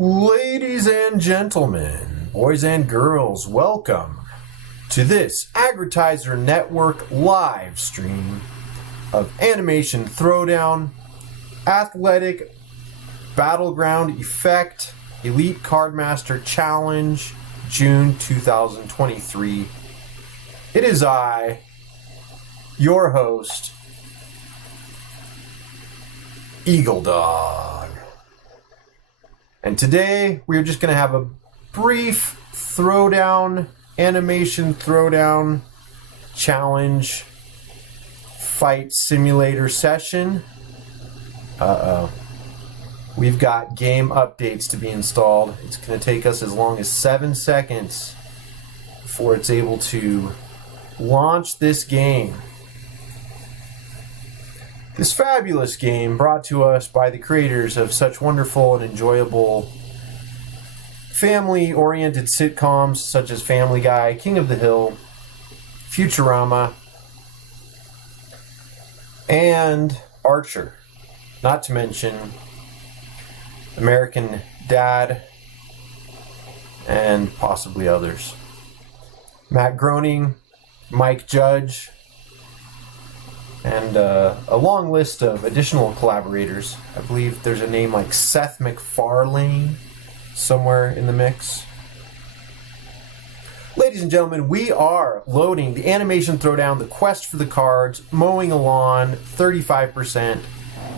Ladies and gentlemen, boys and girls, welcome to this Agrotizer Network live stream of Animation Throwdown, Athletic Battleground Effect, Elite Cardmaster Challenge, June 2023. It is I, your host, eagleDog. And today we're just going to have a brief throwdown, animation throwdown challenge fight simulator session. We've got game updates to be installed. It's going to take us as long as 7 seconds before it's able to launch this game. This fabulous game brought to us by the creators of such wonderful and enjoyable family-oriented sitcoms such as Family Guy, King of the Hill, Futurama, and Archer. Not to mention American Dad and possibly others. Matt Groening, Mike Judge, and a long list of additional collaborators. I believe there's a name like Seth MacFarlane somewhere in the mix. Ladies and gentlemen, we are loading the Animation Throwdown, the quest for the cards, mowing a lawn, 35%.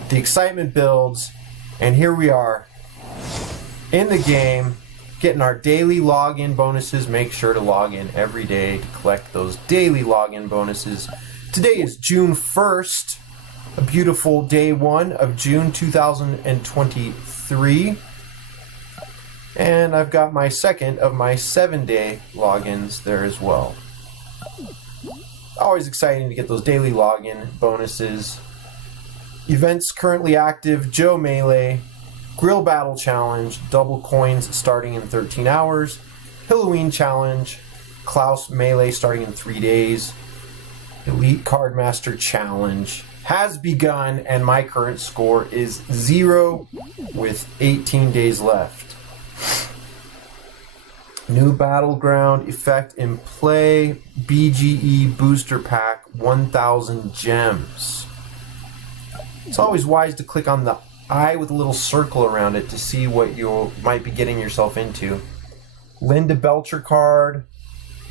The excitement builds, and here we are in the game, getting our daily login bonuses. Make sure to log in every day to collect those daily login bonuses. Today is June 1st, a beautiful day 1 of June 2023. And I've got my second of my 7-day logins there as well. Always exciting to get those daily login bonuses. Events currently active: Joe Melee, Grill Battle Challenge, double coins starting in 13 hours, Halloween Challenge, Klaus Melee starting in 3 days, Elite Cardmaster Challenge has begun, and my current score is 0 with 18 days left. New Battleground Effect in play, BGE Booster Pack, 1,000 gems. It's always wise to click on the eye with a little circle around it to see what you might be getting yourself into. Linda Belcher card,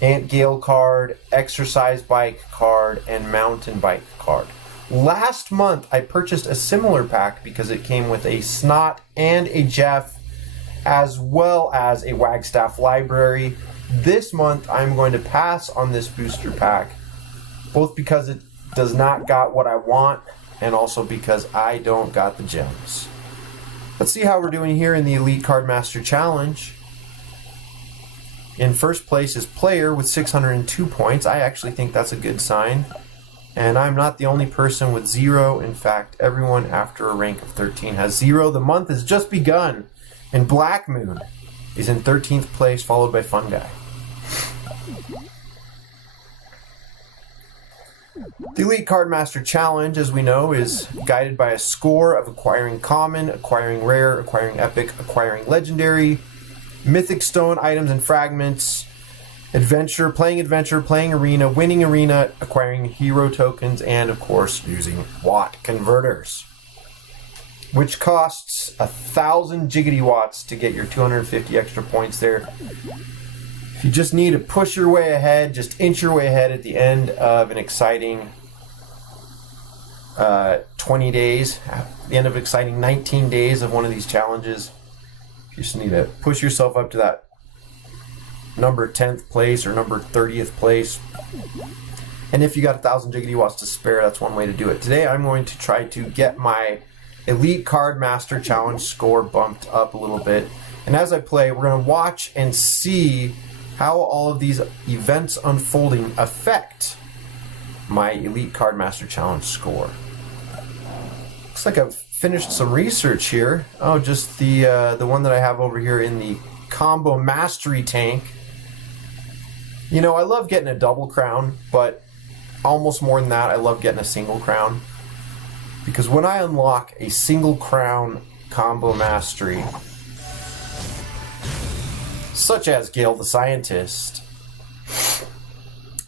Aunt Gail card, exercise bike card, and mountain bike card. Last month I purchased a similar pack because it came with a Snot and a Jeff, as well as a Wagstaff library. This month I'm going to pass on this booster pack, both because it does not got what I want and also because I don't got the gems. Let's see how we're doing here in the Elite Cardmaster Challenge. In first place is Player with 602 points. I actually think that's a good sign. And I'm not the only person with 0. In fact, everyone after a rank of 13 has 0. The month has just begun. And Black Moon is in 13th place, followed by Fun Guy. The Elite Cardmaster Challenge, as we know, is guided by a score of acquiring common, acquiring rare, acquiring epic, acquiring legendary, mythic stone items and fragments, adventure, playing arena, winning arena, acquiring hero tokens, and of course using watt converters, which costs 1,000 jiggity watts to get your 250 extra points there. If you just need to push your way ahead, just inch your way ahead at the end of an exciting 20 days, at the end of exciting 19 days of one of these challenges, you just need to push yourself up to that number 10th place or number 30th place. And if you got 1,000 jiggity watts to spare, that's one way to do it. Today I'm going to try to get my Elite Cardmaster Challenge score bumped up a little bit. And as I play, we're going to watch and see how all of these events unfolding affect my Elite Cardmaster Challenge score. Looks like I've finished some research here. Oh, just the one that I have over here in the Combo Mastery tank. You know, I love getting a double crown, but almost more than that, I love getting a single crown. Because when I unlock a single crown Combo Mastery, such as Gale the Scientist,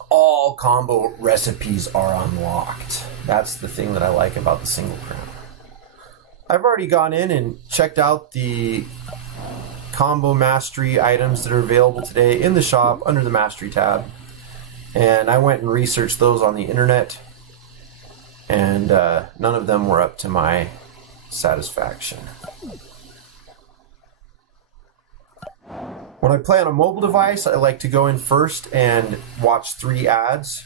all combo recipes are unlocked. That's the thing that I like about the single crown. I've already gone in and checked out the combo mastery items that are available today in the shop under the mastery tab. And I went and researched those on the internet, and none of them were up to my satisfaction. When I play on a mobile device, I like to go in first and watch 3 ads,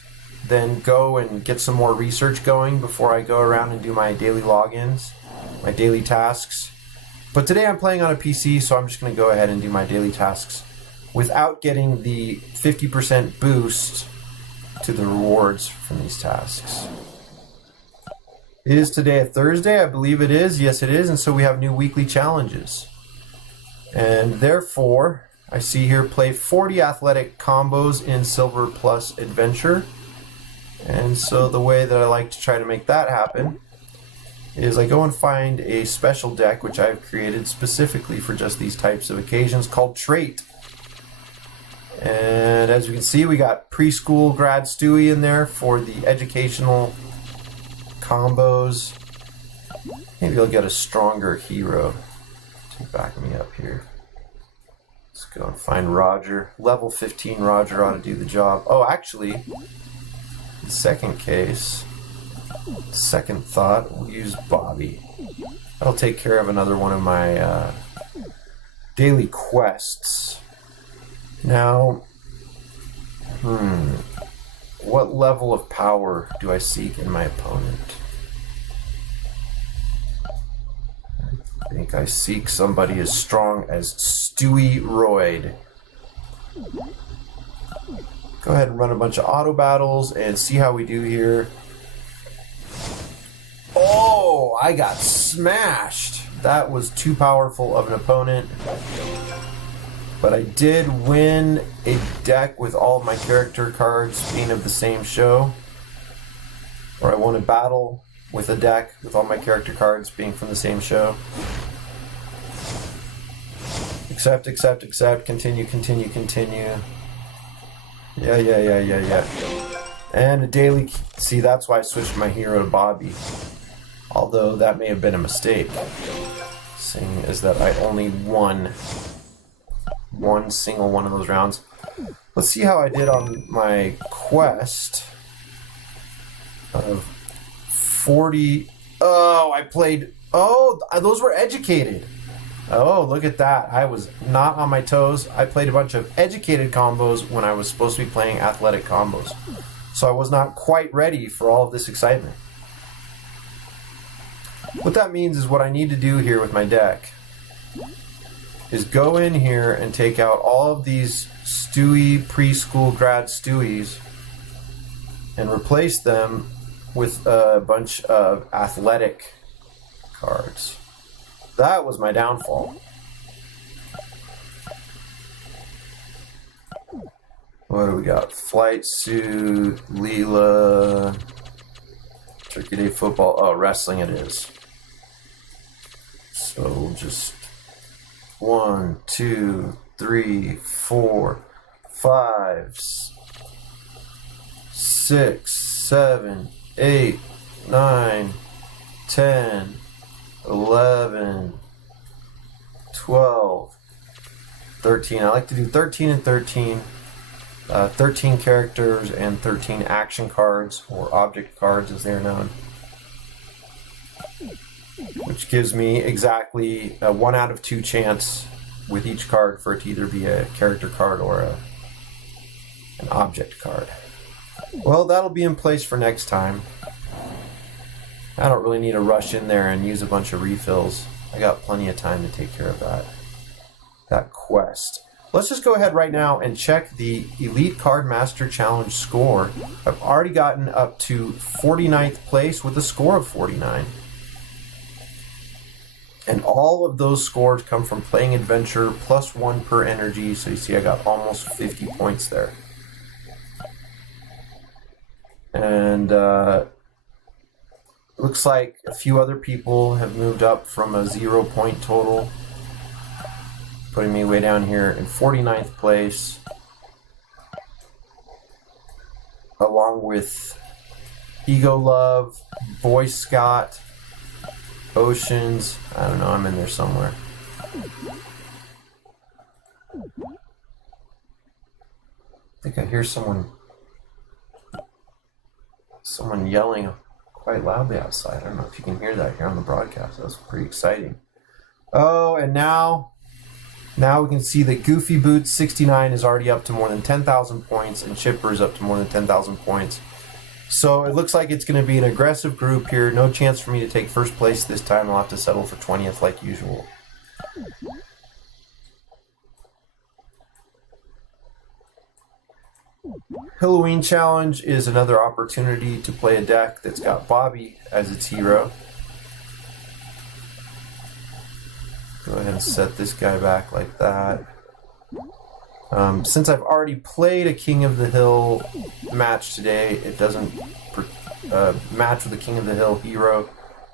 then go and get some more research going before I go around and do my daily logins, my daily tasks. But today I'm playing on a PC, so I'm just going to go ahead and do my daily tasks without getting the 50% boost to the rewards from these tasks. Is today a Thursday? I believe it is. Yes, it is. And so we have new weekly challenges. And therefore, I see here play 40 athletic combos in Silver Plus Adventure. And so the way that I like to try to make that happen is I go and find a special deck which I've created specifically for just these types of occasions called Trait. And as you can see, we got preschool grad Stewie in there for the educational combos. Maybe I'll get a stronger hero to back me up here. Let's go and find Roger. Level 15 Roger ought to do the job. Oh, actually, the second case, second thought, we'll use Bobby. That'll take care of another one of my daily quests. Now, what level of power do I seek in my opponent? I think I seek somebody as strong as Stewie Royd. Go ahead and run a bunch of auto battles and see how we do here. Oh, I got smashed. That was too powerful of an opponent. But I did win a deck with all of my character cards being of the same show. Or I won a battle with a deck with all my character cards being from the same show. Accept, accept, accept, continue, continue, continue. Yeah. And a daily... See, that's why I switched my hero to Bobby. Although that may have been a mistake. Seeing as that I only won one single one of those rounds. Let's see how I did on my quest of 40. Oh, I played. Oh, those were educated. Oh, look at that. I was not on my toes. I played a bunch of educated combos when I was supposed to be playing athletic combos. So I was not quite ready for all of this excitement. What that means is what I need to do here with my deck is go in here and take out all of these Stewie preschool grad Stewies and replace them with a bunch of athletic cards. That was my downfall. What do we got? Flight suit, Leela, Turkey Day football. Oh, wrestling it is. So we'll just 1, 2, 3, 4, 5, 6, 7, 8, 9, 10, 11, 12, 13. I like to do 13 and 13. 13 characters and 13 action cards, or object cards as they're known. Which gives me exactly a 1 out of 2 chance with each card for it to either be a character card or an object card. Well, that'll be in place for next time. I don't really need to rush in there and use a bunch of refills. I got plenty of time to take care of that quest. Let's just go ahead right now and check the Elite Cardmaster Challenge score. I've already gotten up to 49th place with a score of 49. And all of those scores come from playing Adventure, +1 per energy. So you see I got almost 50 points there. And looks like a few other people have moved up from a 0 point total putting me way down here in 49th place, along with eagleDog, Boy Scott, Oceans. I don't know, I'm in there somewhere. I think I hear someone yelling quite loudly outside. I don't know if you can hear that here on the broadcast. That's pretty exciting. Oh, and now we can see that Goofy Boots 69 is already up to more than 10,000 points, and Chipper is up to more than 10,000 points. So it looks like it's going to be an aggressive group here. No chance for me to take first place this time. I'll have to settle for 20th like usual. Halloween Challenge is another opportunity to play a deck that's got Bobby as its hero. Go ahead and set this guy back like that. Since I've already played a King of the Hill match today, it doesn't match with the King of the Hill hero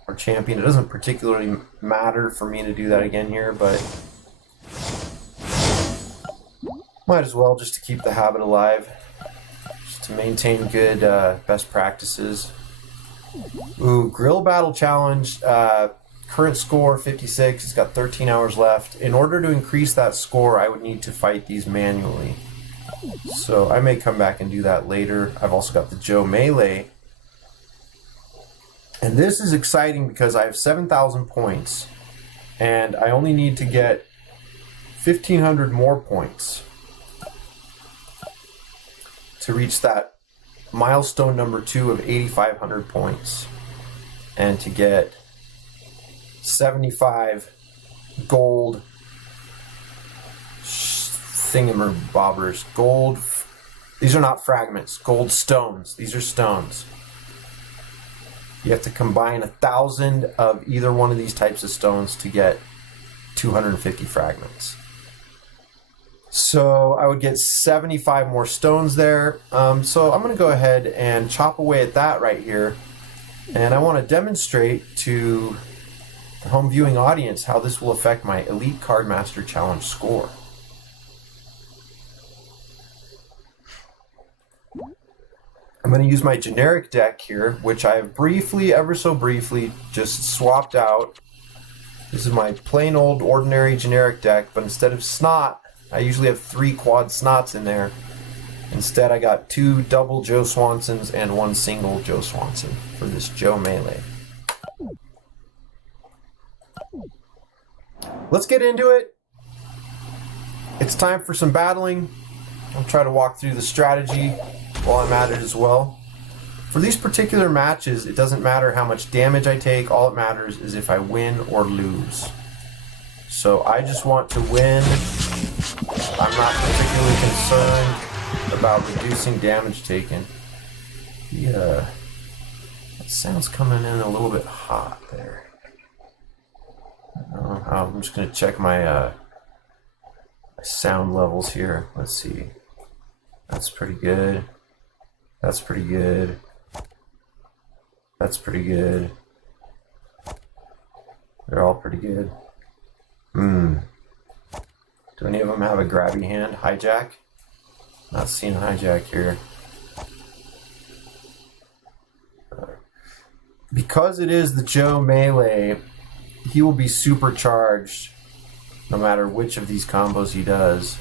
or champion. It doesn't particularly matter for me to do that again here, but might as well just to keep the habit alive, just to maintain good best practices. Ooh, Grill Battle Challenge. Current score 56. It's got 13 hours left. In order to increase that score, I would need to fight these manually. So I may come back and do that later. I've also got the Joe Melee. And this is exciting because I have 7,000 points. And I only need to get 1,500 more points to reach that milestone number 2 of 8,500 points. And to get 75 gold thingamabobbers. Gold, these are not fragments, gold stones. These are stones. You have to combine 1,000 of either one of these types of stones to get 250 fragments. So I would get 75 more stones there. So I'm going to go ahead and chop away at that right here. And I want to demonstrate to the home viewing audience how this will affect my Elite Cardmaster Challenge score. I'm going to use my generic deck here, which I have briefly, ever so briefly, just swapped out. This is my plain old ordinary generic deck, but instead of Snot, I usually have 3 quad Snots in there. Instead, I got 2 double Joe Swansons and 1 single Joe Swanson for this Joe Melee. Let's get into it. It's time for some battling. I'll try to walk through the strategy while I'm at it as well. For these particular matches, it doesn't matter how much damage I take. All it matters is if I win or lose. So I just want to win. I'm not particularly concerned about reducing damage taken. Yeah, that sound's coming in a little bit hot there. I'm just going to check my sound levels here. Let's see. That's pretty good. That's pretty good. That's pretty good. They're all pretty good. Do any of them have a grabby hand? Hijack? Not seeing hijack here. Because it is the Joe Melee, he will be supercharged no matter which of these combos he does.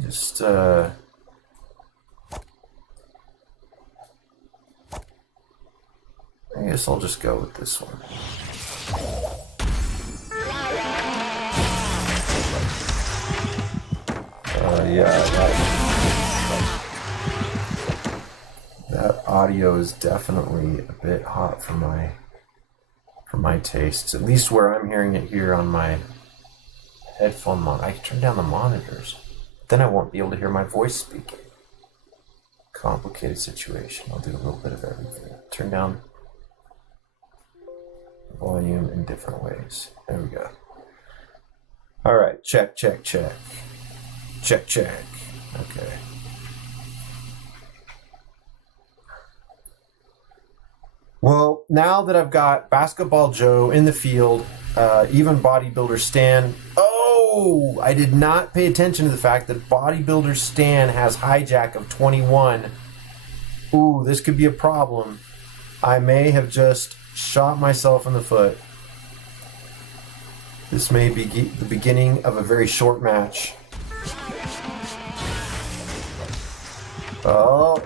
Just I guess I'll just go with this one. Yeah, that audio is definitely a bit hot for my tastes. At least where I'm hearing it here on my headphone monitor. I can turn down the monitors. Then I won't be able to hear my voice speaking. Complicated situation. I'll do a little bit of everything. Turn down volume in different ways. There we go. All right, check, check, check. Check, check. Okay. Well, now that I've got Basketball Joe in the field, even Bodybuilder Stan. Oh, I did not pay attention to the fact that Bodybuilder Stan has hijack of 21. Ooh, this could be a problem. I may have just shot myself in the foot. This may be the beginning of a very short match. Oh,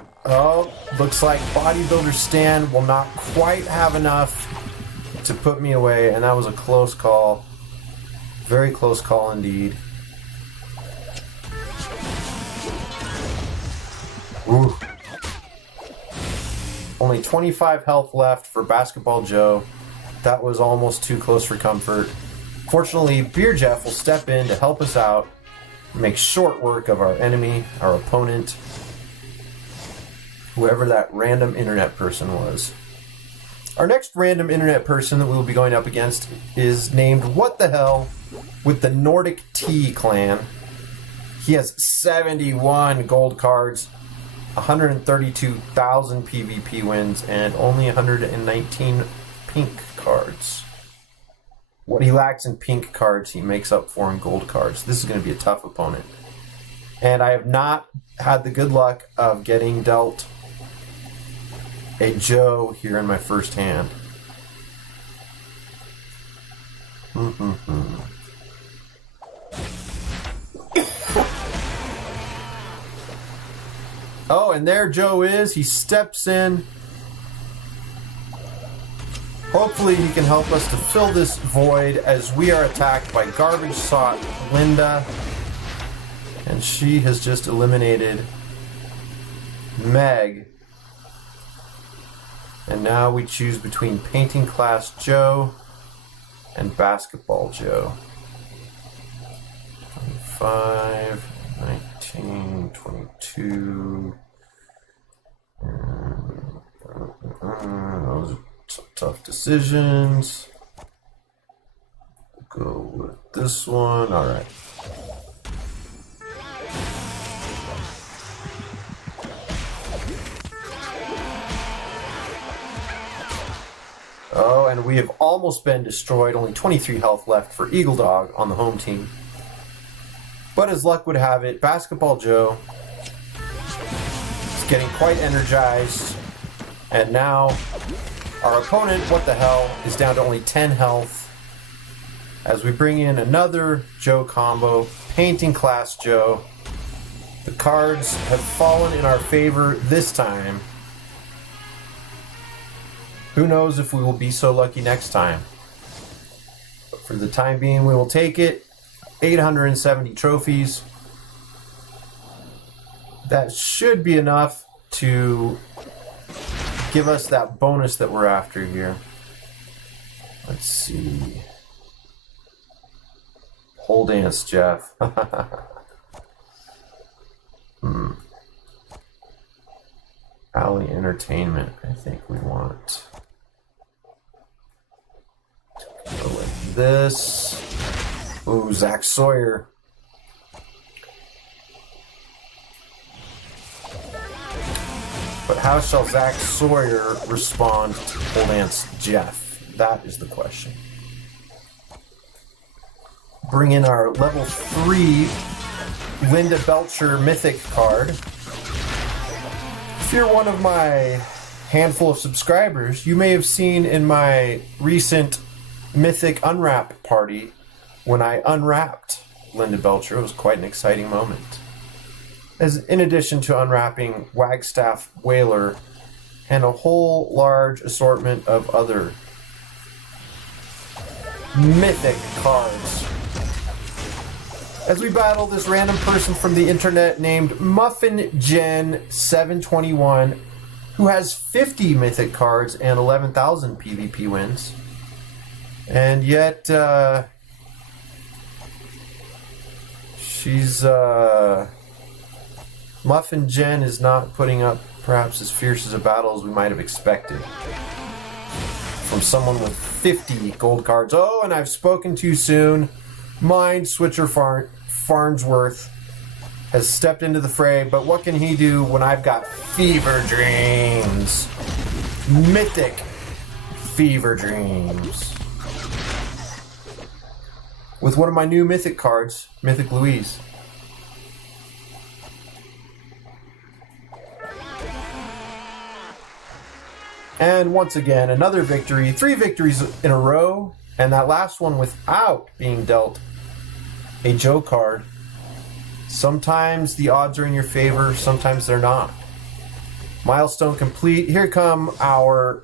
looks like Bodybuilder Stan will not quite have enough to put me away, and that was a close call. Very close call indeed. Ooh. Only 25 health left for Basketball Joe. That was almost too close for comfort. Fortunately, Beer Jeff will step in to help us out, make short work of our enemy, our opponent, whoever that random internet person was. Our next random internet person that we will be going up against is named What the Hell with the Nordic T clan. He has 71 gold cards, 132,000 PvP wins, and only 119 pink cards. What he lacks in pink cards, he makes up for in gold cards. This is going to be a tough opponent. And I have not had the good luck of getting dealt a Joe here in my first hand. Oh, and there Joe is. He steps in. Hopefully he can help us to fill this void as we are attacked by Garbage Sot Linda. And she has just eliminated Meg. And now we choose between Painting Class Joe and Basketball Joe. 25, 19, 22. Those are some tough decisions. We'll go with this one. All right. Oh, and we have almost been destroyed. Only 23 health left for eagleDog on the home team. But as luck would have it, Basketball Joe is getting quite energized. And now our opponent, What the Hell, is down to only 10 health. As we bring in another Joe combo, Painting Class Joe. The cards have fallen in our favor this time. Who knows if we will be so lucky next time. But for the time being, we will take it. 870 trophies. That should be enough to give us that bonus that we're after here. Let's see. Pole dance, Jeff. Alley Entertainment, I think we want. Go with this. Ooh, Zach Sawyer. But how shall Zach Sawyer respond to Pole Dance Jeff? That is the question. Bring in our level 3 Linda Belcher Mythic card. If you're one of my handful of subscribers, you may have seen in my recent Mythic Unwrap party when I unwrapped Linda Belcher. It was quite an exciting moment. As in addition to unwrapping Wagstaff Whaler and a whole large assortment of other Mythic cards. As we battle this random person from the internet named Muffin Gen 721, who has 50 Mythic cards and 11,000 PvP wins. And yet, Muffin Jen is not putting up perhaps as fierce a battle as we might have expected from someone with 50 gold cards. Oh, and I've spoken too soon. Mind Switcher Farnsworth has stepped into the fray, but what can he do when I've got Fever Dreams? Mythic Fever Dreams. with one of my new Mythic cards, Mythic Louise. And once again, another victory. 3 victories in a row, and that last one without being dealt a Joe card. Sometimes the odds are in your favor, sometimes they're not. Milestone complete. Here come our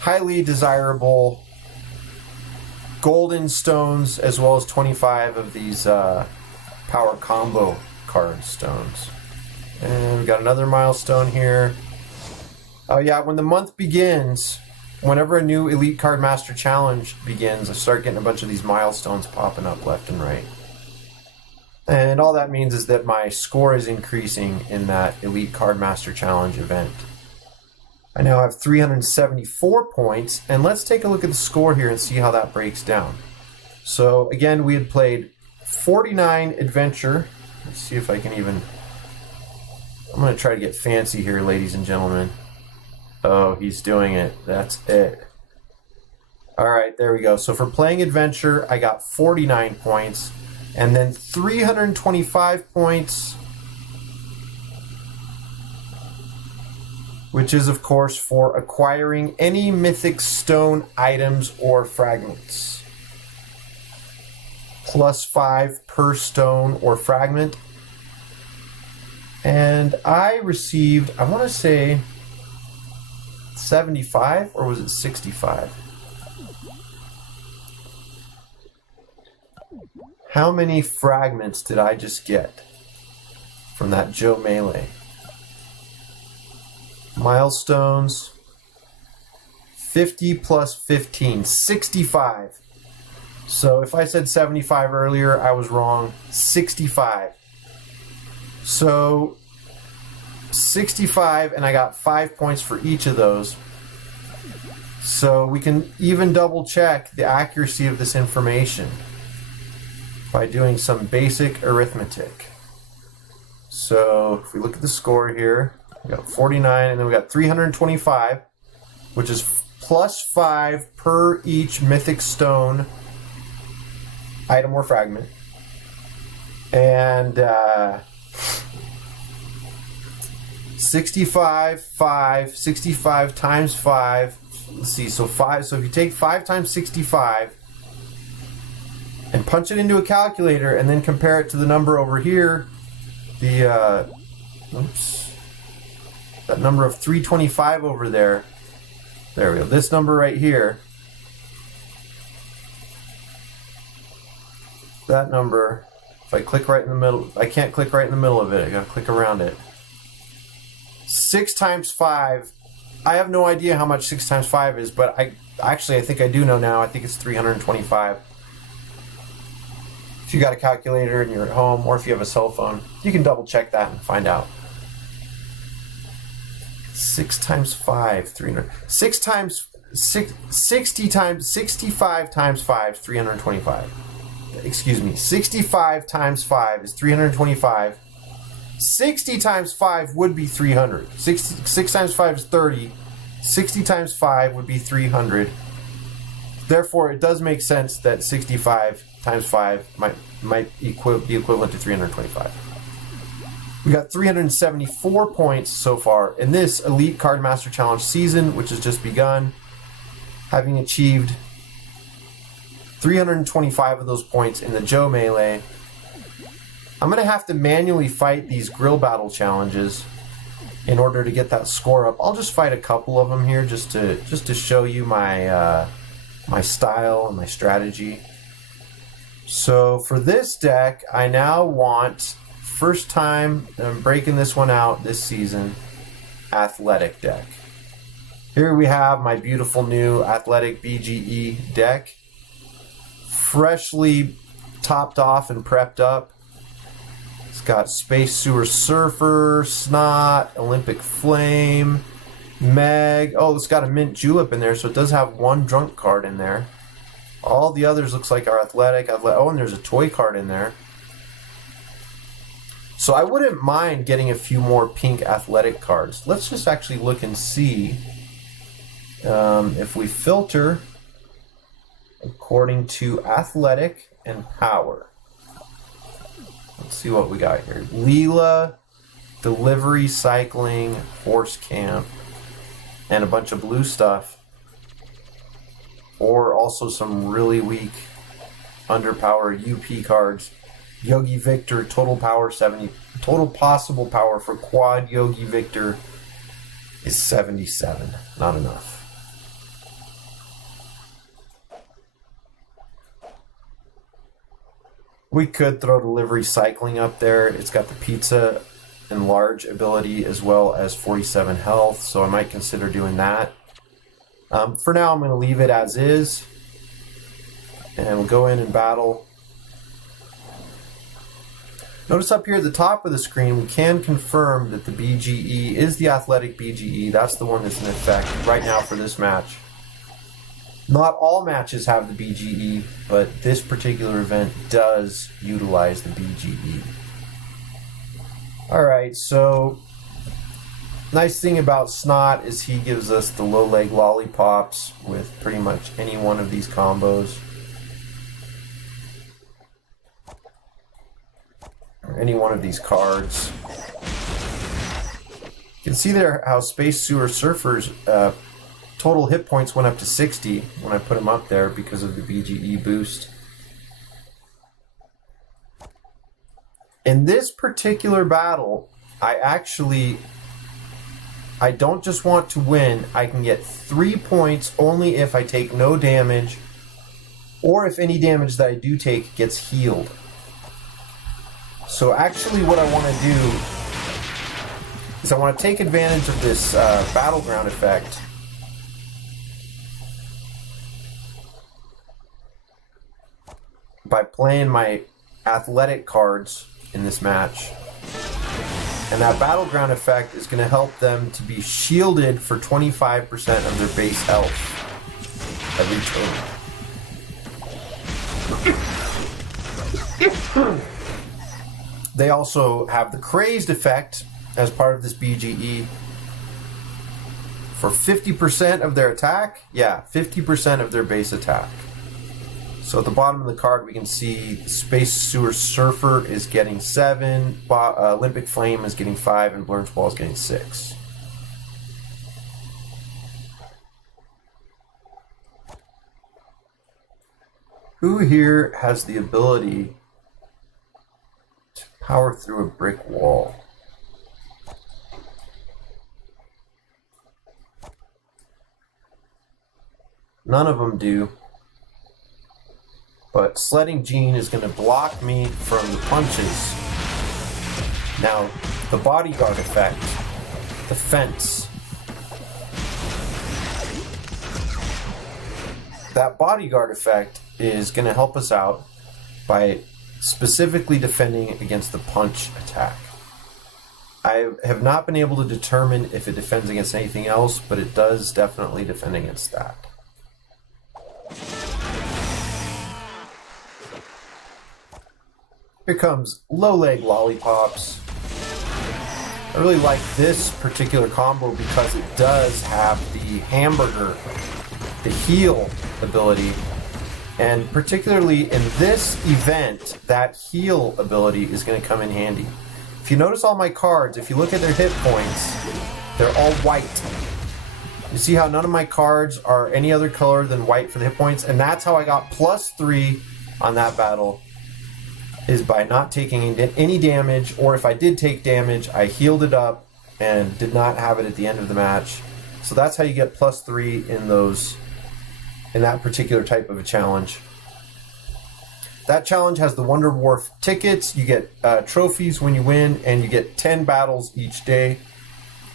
highly desirable golden stones, as well as 25 of these power combo card stones. And we got another milestone here. Oh yeah, when the month begins, whenever a new Elite Cardmaster challenge begins, I start getting a bunch of these milestones popping up left and right. And all that means is that my score is increasing in that Elite Cardmaster challenge event. I now have 374 points, and let's take a look at the score here and see how that breaks down. So again, we had played 49 Adventure. Let's see if I can even... I'm going to try to get fancy here, ladies and gentlemen. Oh, he's doing it. That's it. Alright, there we go. So for playing Adventure, I got 49 points. And then 325 points, which is, of course, for acquiring any mythic stone items or fragments. +5 per stone or fragment. And I received, I want to say, 75, or was it 65? How many fragments did I just get from that Joe Melee? Milestones, 50 plus 15, 65. So if I said 75 earlier, I was wrong. 65. So 65, and I got 5 points for each of those. So we can even double check the accuracy of this information by doing some basic arithmetic. So if we look at the score here, we got 49, and then we got 325, which is +5 per each mythic stone item or fragment. And 65 times 5. Let's see, so 5. So if you take 5 times 65 and punch it into a calculator and then compare it to the number over here, the that number of 325 over there. There we go. This number right here. That number, if I click right in the middle, I can't click right in the middle of it. I gotta click around it. 6 times 5. I have no idea how much 6 times 5 is, but I think I do know now. I think it's 325. If you got a calculator and you're at home, or if you have a cell phone, you can double check that and find out. 6 times 5, 300. 6 times 60 times 65 times 5 is 325. Excuse me. 65 times 5 is 325. 60 times 5 would be 300. 6 times 5 is 30. 60 times 5 would be 300. Therefore, it does make sense that 65 times 5 might be equivalent to 325. We got 374 points so far in this Elite Cardmaster Challenge season, which has just begun, having achieved 325 of those points in the Joe Melee. I'm going to have to manually fight these grill battle challenges in order to get that score up. I'll just fight a couple of them here just to show you my my style and my strategy. So for this deck, I now want, first time I'm breaking this one out this season, Athletic deck. Here we have my beautiful new Athletic BGE deck, freshly topped off and prepped up. It's got Space Sewer Surfer, Snot, Olympic Flame, Meg. Oh, it's got a Mint Julep in there, so it does have one Drunk card in there. All the others looks like are athletic. Oh, and there's a toy card in there. So I wouldn't mind getting a few more pink athletic cards. Let's just actually look and see if we filter according to athletic and power. Let's see what we got here. Leela, delivery, cycling, horse camp, and a bunch of blue stuff. Or also some really weak underpowered UP cards. Yogi Victor, total power 70. Total possible power for quad Yogi Victor is 77. Not enough. We could throw delivery cycling up there. It's got the pizza enlarge ability as well as 47 health, so I might consider doing that. For now, I'm going to leave it as is, and we'll go in and battle. Notice up here at the top of the screen, we can confirm that the BGE is the athletic BGE. That's the one that's in effect right now for this match. Not all matches have the BGE, but this particular event does utilize the BGE. Alright, so nice thing about Snot is he gives us the low leg lollipops with pretty much any one of these combos. Or any one of these cards. You can see there how Space Sewer Surfer's total hit points went up to 60 when I put him up there because of the BGE boost. In this particular battle, I don't just want to win. I can get 3 points only if I take no damage, or if any damage that I do take gets healed. So actually what I want to do is I want to take advantage of this battleground effect. By playing my athletic cards in this match. And that battleground effect is going to help them to be shielded for 25% of their base health every turn. They also have the Krazed effect as part of this BGE for 50% of their attack. Yeah, 50% of their base attack. So at the bottom of the card, we can see Space Sewer Surfer is getting 7, Olympic Flame is getting 5, and Blurge Ball is getting 6. Who here has the ability to power through a brick wall? None of them do. But Sledding Gene is going to block me from the punches. Now, the bodyguard effect, the fence. That bodyguard effect is going to help us out by specifically defending against the punch attack. I have not been able to determine if it defends against anything else, but it does definitely defend against that. Here comes low leg lollipops. I really like this particular combo because it does have the hamburger, the heal ability. And particularly in this event, that heal ability is going to come in handy. If you notice all my cards, if you look at their hit points, they're all white. You see how none of my cards are any other color than white for the hit points? And that's how I got +3 on that battle, is by not taking any damage, or if I did take damage, I healed it up and did not have it at the end of the match. So that's how you get +3 in that particular type of a challenge. That challenge has the Wonder Wharf tickets. You get trophies when you win, and you get 10 battles each day.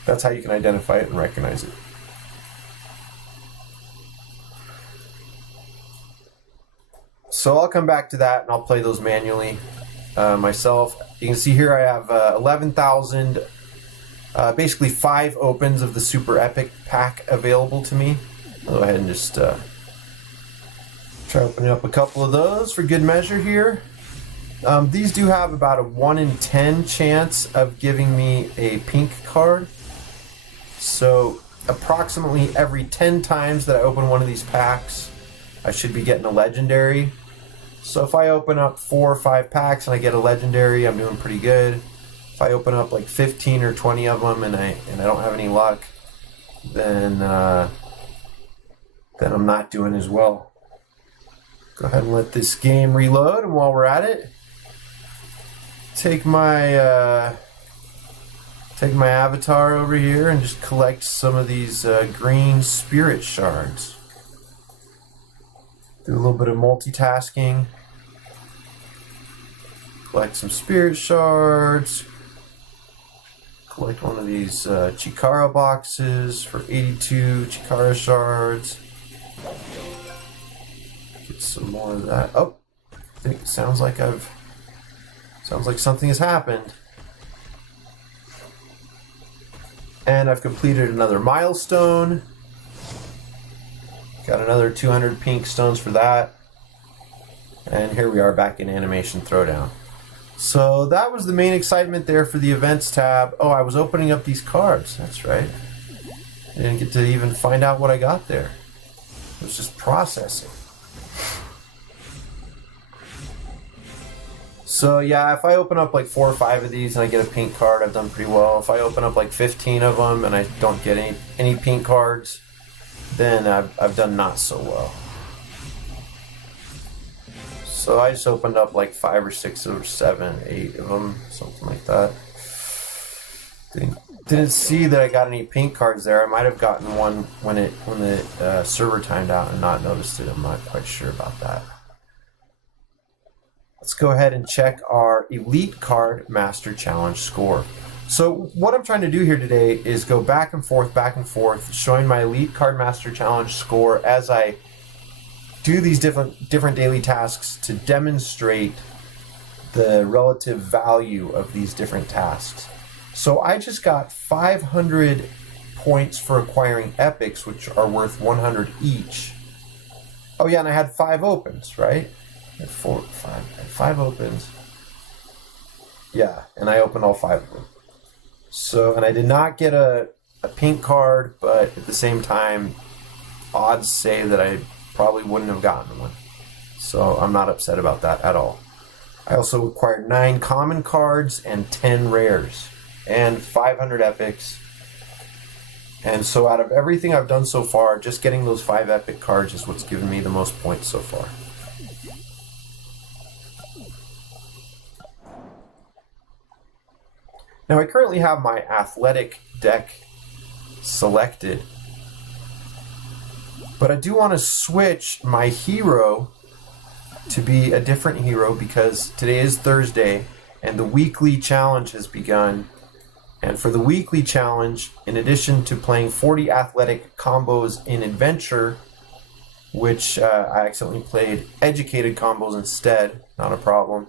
That's how you can identify it and recognize it. So I'll come back to that and I'll play those manually myself. You can see here I have 11,000, basically 5 opens of the Super Epic pack available to me. I'll go ahead and just try opening up a couple of those for good measure here. These do have about a 1 in 10 chance of giving me a pink card. So approximately every 10 times that I open one of these packs, I should be getting a legendary. So if I open up 4 or 5 packs and I get a legendary, I'm doing pretty good. If I open up like 15 or 20 of them and I don't have any luck, then I'm not doing as well. Go ahead and let this game reload, and while we're at it, take my avatar over here and just collect some of these green spirit shards. Do a little bit of multitasking. Collect some spirit shards. Collect one of these Chikara boxes for 82 Chikara shards. Get some more of that. Oh, I think it sounds like something has happened. And I've completed another milestone. Got another 200 pink stones for that. And here we are back in Animation Throwdown. So that was the main excitement there for the events tab. Oh, I was opening up these cards. That's right. I didn't get to even find out what I got there. It was just processing. So yeah, if I open up like 4 or 5 of these and I get a pink card, I've done pretty well. If I open up like 15 of them and I don't get any pink cards, then I've done not so well. So I just opened up like 5 or 6 or 7, 8 of them, something like that. Didn't see that I got any pink cards there. I might have gotten one when the server timed out and not noticed it. I'm not quite sure about that. Let's go ahead and check our Elite Cardmaster Challenge score. So what I'm trying to do here today is go back and forth, showing my Elite Cardmaster Challenge score as I do these different daily tasks to demonstrate the relative value of these different tasks. So I just got 500 points for acquiring epics, which are worth 100 each. Oh yeah, and I had 5 opens, right? I had 5 opens. Yeah, and I opened all 5 of them. So, and I did not get a pink card, but at the same time, odds say that I probably wouldn't have gotten one. So I'm not upset about that at all. I also acquired 9 common cards and 10 rares and 500 epics. And so out of everything I've done so far, just getting those 5 epic cards is what's given me the most points so far. Now I currently have my athletic deck selected, but I do want to switch my hero to be a different hero because today is Thursday and the weekly challenge has begun. And for the weekly challenge, in addition to playing 40 athletic combos in Adventure, which I accidentally played educated combos instead, not a problem.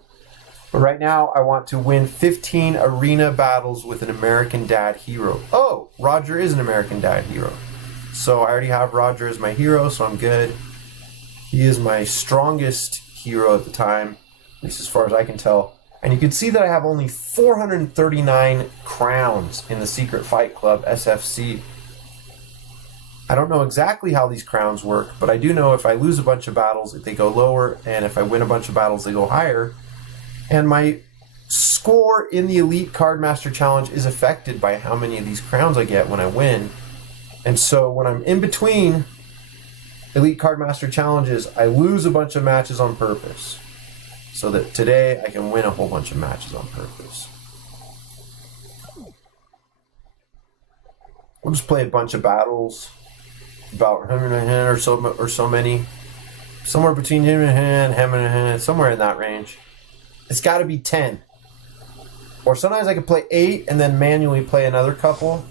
But right now, I want to win 15 arena battles with an American Dad hero. Oh, Roger is an American Dad hero. So I already have Roger as my hero, so I'm good. He is my strongest hero at the time, at least as far as I can tell. And you can see that I have only 439 crowns in the Secret Fight Club SFC. I don't know exactly how these crowns work, but I do know if I lose a bunch of battles, they go lower, and if I win a bunch of battles, they go higher. And my score in the Elite Cardmaster Challenge is affected by how many of these crowns I get when I win. And so when I'm in between Elite Cardmaster Challenges, I lose a bunch of matches on purpose. So that today I can win a whole bunch of matches on purpose. We'll just play a bunch of battles. About him and a hen or so many. Somewhere between him and a hen, somewhere in that range. It's got to be 10. Or sometimes I could play 8 and then manually play another couple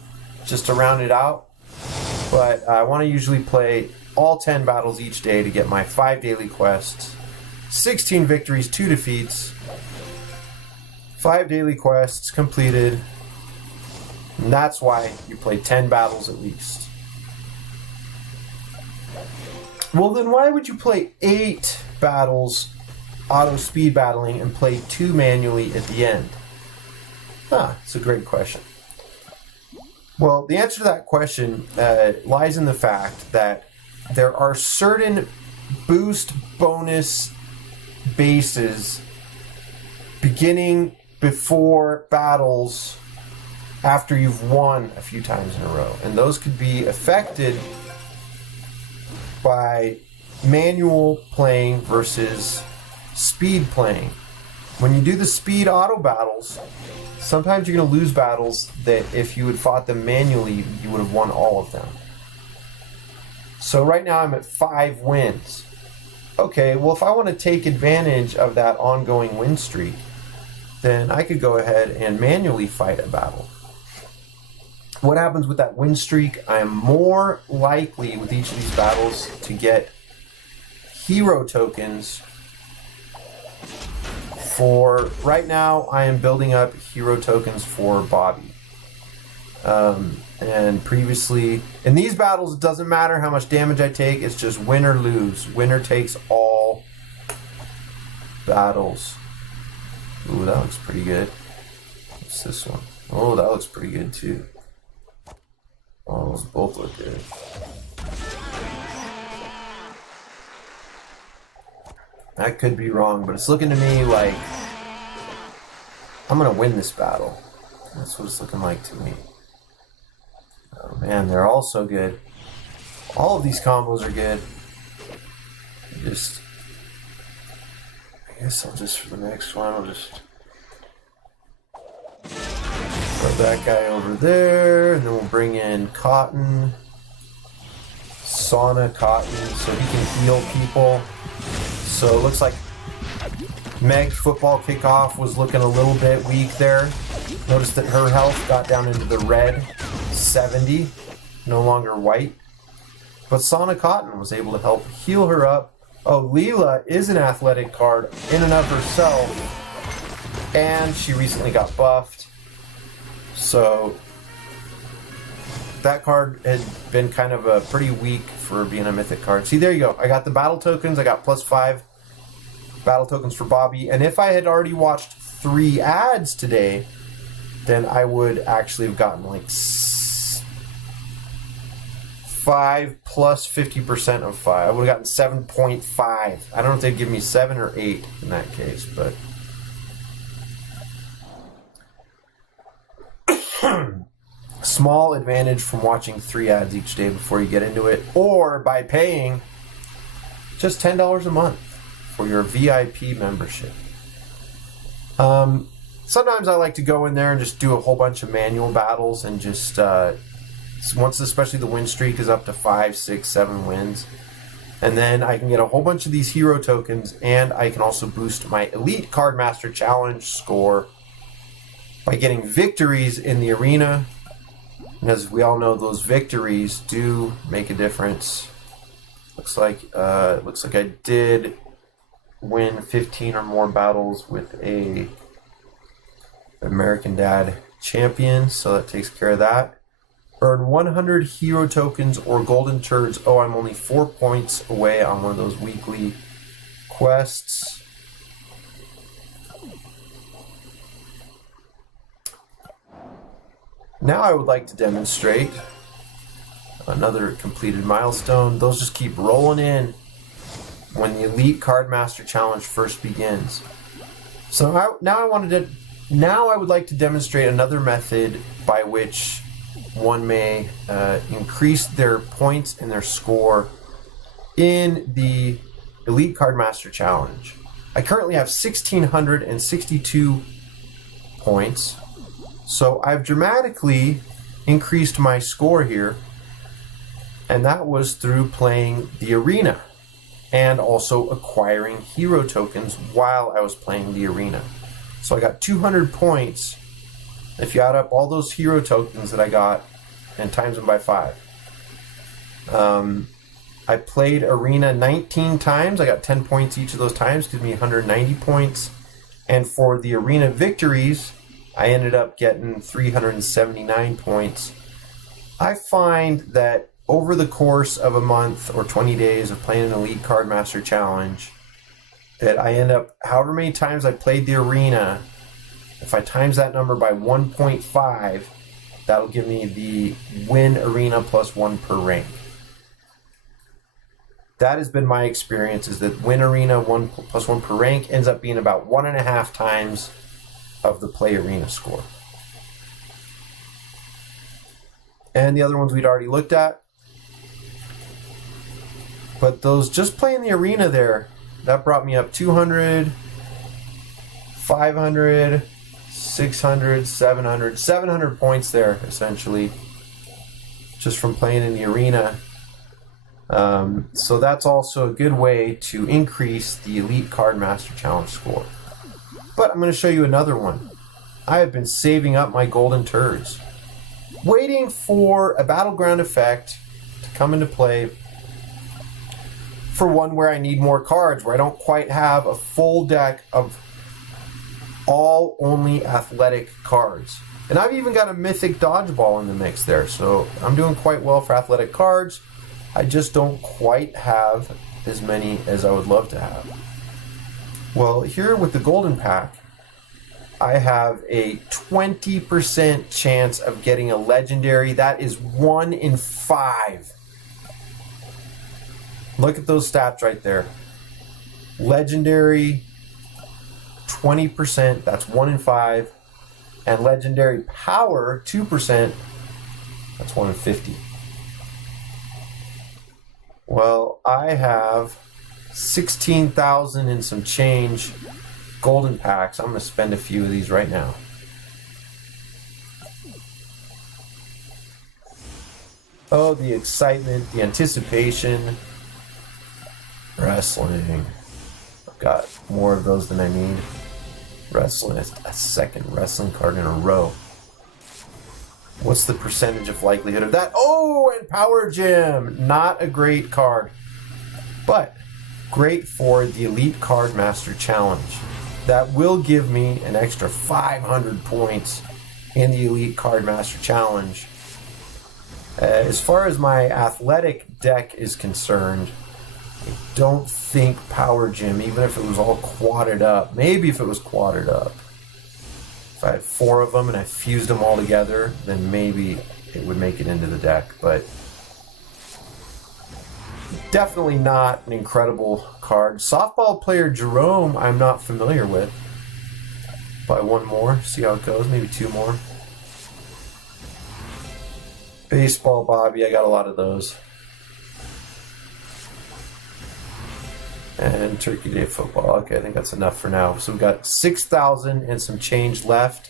just to round it out. But I want to usually play all 10 battles each day to get my 5 daily quests, 16 victories, 2 defeats, 5 daily quests completed. And that's why you play 10 battles at least. Well, then why would you play 8 battles auto speed battling and play 2 manually at the end? It's a great question. Well, the answer to that question lies in the fact that there are certain boost bonus bases beginning before battles after you've won a few times in a row. And those could be affected by manual playing versus speed playing. When you do the speed auto battles, sometimes you're going to lose battles that if you had fought them manually, you would have won all of them. So right now I'm at 5 wins. Okay, well if I want to take advantage of that ongoing win streak, then I could go ahead and manually fight a battle. What happens with that win streak? I am more likely with each of these battles to get hero tokens. For right now, I am building up hero tokens for Bobby. And previously, in these battles, it doesn't matter how much damage I take, it's just win or lose. Winner takes all battles. Ooh, that looks pretty good. What's this one? Oh, that looks pretty good too. Oh, those both look good. I could be wrong, but it's looking to me like I'm going to win this battle. That's what it's looking like to me. Oh man, they're all so good. All of these combos are good. I guess I'll just, for the next one, I'll just throw that guy over there, and then we'll bring in Cotton. Sauna Cotton, so he can heal people. So it looks like Meg's football kickoff was looking a little bit weak there. Notice that her health got down into the red, 70, no longer white. But Sauna Cotton was able to help heal her up. Oh, Leela is an athletic card in and of herself, and she recently got buffed. So that card had been kind of a pretty weak for being a mythic card. See, there you go. I got the battle tokens. I got +5 battle tokens for Bobby. And if I had already watched 3 ads today, then I would actually have gotten like 5 plus 50% of 5. I would have gotten 7.5. I don't know if they'd give me 7 or 8 in that case, but small advantage from watching 3 ads each day before you get into it, or by paying just $10 a month for your VIP membership. Sometimes I like to go in there and just do a whole bunch of manual battles and just once especially the win streak is up to 5, 6, 7 wins, and then I can get a whole bunch of these hero tokens, and I can also boost my Elite Cardmaster Challenge score by getting victories in the arena. And as we all know, those victories do make a difference. Looks like I did win 15 or more battles with a American Dad champion, so that takes care of that. Earn 100 hero tokens or golden turds. Oh, I'm only 4 points away on one of those weekly quests. Now I would like to demonstrate another completed milestone. Those just keep rolling in when the Elite Cardmaster Challenge first begins. So now I would like to demonstrate another method by which one may increase their points and their score in the Elite Cardmaster Challenge. I currently have 1,662 points. So I've dramatically increased my score here, and that was through playing the arena and also acquiring hero tokens while I was playing the arena. So I got 200 points if you add up all those hero tokens that I got and times them by 5. I played arena 19 times. I got 10 points each of those times, gives me 190 points. And for the arena victories, I ended up getting 379 points. I find that over the course of a month or 20 days of playing an Elite Cardmaster Challenge, that I end up, however many times I played the arena, if I times that number by 1.5, that'll give me the win arena +1 per rank. That has been my experience, is that Win Arena 1+1 per rank ends up being about 1.5 times of the Play Arena score. And the other ones we'd already looked at. But those just playing the arena there, that brought me up 200, 500, 600, 700 points there, essentially, just from playing in the arena. So that's also a good way to increase the Elite Cardmaster Challenge score. But I'm going to show you another one. I have been saving up my golden turds, waiting for a battleground effect to come into play, for one where I need more cards, where I don't quite have a full deck of all only athletic cards. And I've even got a mythic dodgeball in the mix there, so I'm doing quite well for athletic cards. I just don't quite have as many as I would love to have. Well, here with the golden pack, I have a 20% chance of getting a legendary. That is 1 in 5. Look at those stats right there. Legendary, 20%, that's 1 in 5. And legendary power, 2%, that's 1 in 50. Well, I have 16,000 and some change golden packs. I'm going to spend a few of these right now. Oh, the excitement, the anticipation. Wrestling. I've got more of those than I need. Wrestling, a second wrestling card in a row. What's the percentage of likelihood of that? Oh, and Power Gem. Not a great card, but great for the Elite Cardmaster Challenge. That will give me an extra 500 points in the Elite Cardmaster Challenge. As far as my athletic deck is concerned, I don't think Power Gem, even if it was all quadded up, maybe if it was quadded up, if I had 4 of them and I fused them all together, then maybe it would make it into the deck, but definitely not an incredible card. Softball player Jerome, I'm not familiar with. Buy one more, see how it goes, maybe 2 more. Baseball Bobby, I got a lot of those. And Turkey Day Football. Okay, I think that's enough for now. So we've got 6,000 and some change left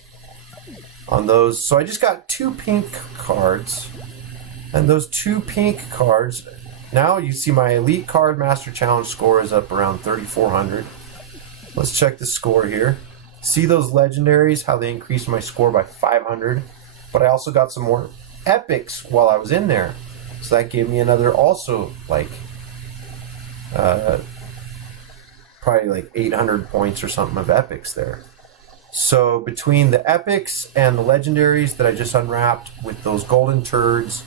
on those. So I just got 2 pink cards. And those 2 pink cards, now you see my Elite Cardmaster Challenge score is up around 3,400. Let's check the score here. See those legendaries, how they increased my score by 500. But I also got some more epics while I was in there. So that gave me another also like probably like 800 points or something of epics there. So between the epics and the legendaries that I just unwrapped with those golden turds,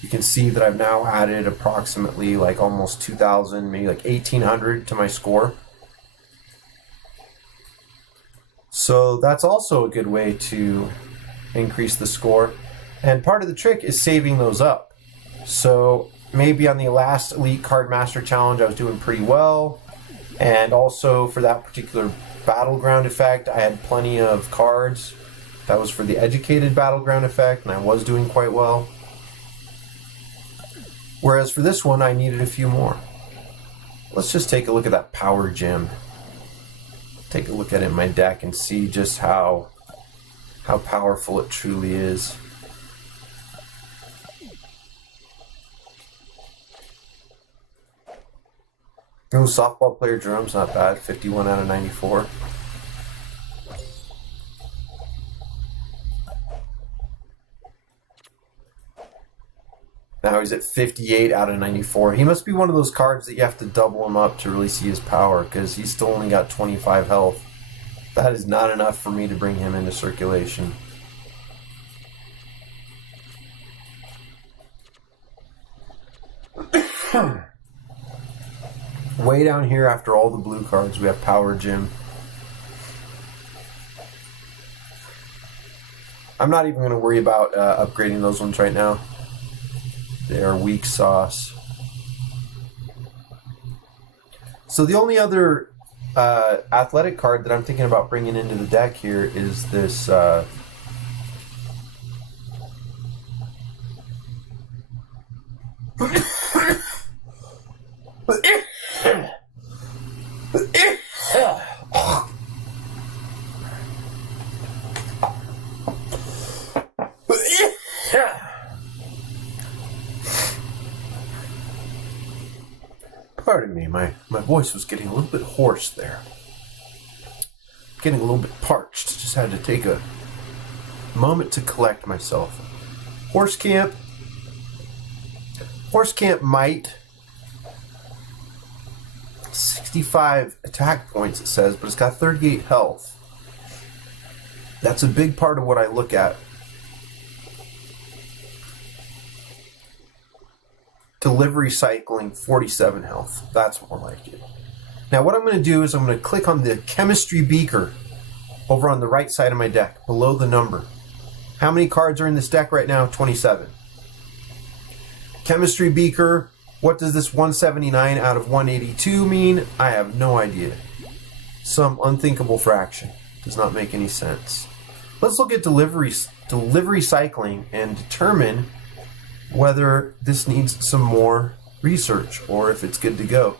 you can see that I've now added approximately like almost 2,000, maybe like 1,800 to my score. So that's also a good way to increase the score. And part of the trick is saving those up. So maybe on the last Elite Cardmaster Challenge I was doing pretty well. And also for that particular battleground effect, I had plenty of cards. That was for the educated battleground effect, and I was doing quite well. Whereas for this one, I needed a few more. Let's just take a look at that Power Gem. Take a look at it in my deck and see just how powerful it truly is. Oh, softball player Jerome's not bad. 51 out of 94. Now he's at 58 out of 94. He must be one of those cards that you have to double him up to really see his power, because he's still only got 25 health. That is not enough for me to bring him into circulation. Way down here after all the blue cards, we have Power Gem. I'm not even going to worry about upgrading those ones right now. They are weak sauce. So the only other athletic card that I'm thinking about bringing into the deck here is this pardon me, my voice was getting a little bit hoarse there. Getting a little bit parched. Just had to take a moment to collect myself. Horse Camp. Horse Camp might. 65 attack points, it says, but it's got 38 health. That's a big part of what I look at. Delivery cycling, 47 health. That's more like it. Now what I'm going to do is I'm going to click on the chemistry beaker over on the right side of my deck, below the number. How many cards are in this deck right now? 27. Chemistry beaker, what does this 179 out of 182 mean? I have no idea. Some unthinkable fraction. Does not make any sense. Let's look at delivery cycling and determine whether this needs some more research or if it's good to go.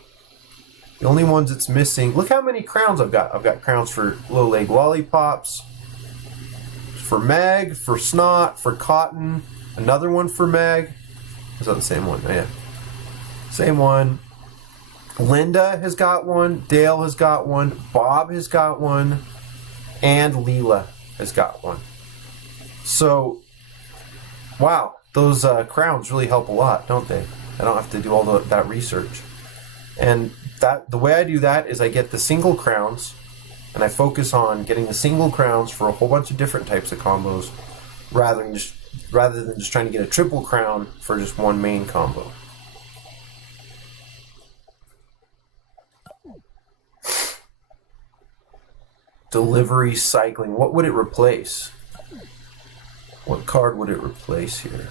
The only ones it's missing, look how many crowns I've got. I've got crowns for low leg lollipops, for Meg, for Snot, for Cotton, another one for Meg. Is that the same one? Oh, yeah. Same one. Linda has got one, Dale has got one, Bob has got one, and Leela has got one. So, wow. Those crowns really help a lot, don't they? I don't have to do all that research. And the way I do that is I get the single crowns, and I focus on getting the single crowns for a whole bunch of different types of combos, rather than just trying to get a triple crown for just one main combo. Delivery cycling. What would it replace? What card would it replace here?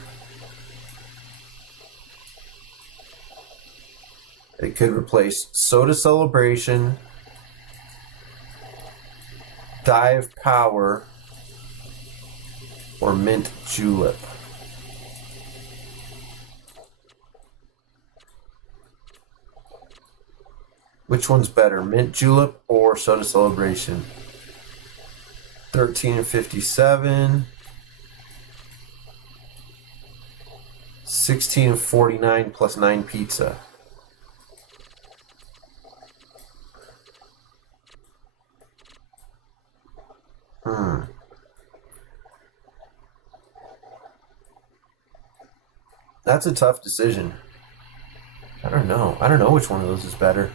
It could replace Soda Celebration, Die of Power, or Mint Julep. Which one's better, Mint Julep or Soda Celebration? 13 and 57. 16 and 49 plus 9 pizza. That's a tough decision. I don't know. I don't know which one of those is better.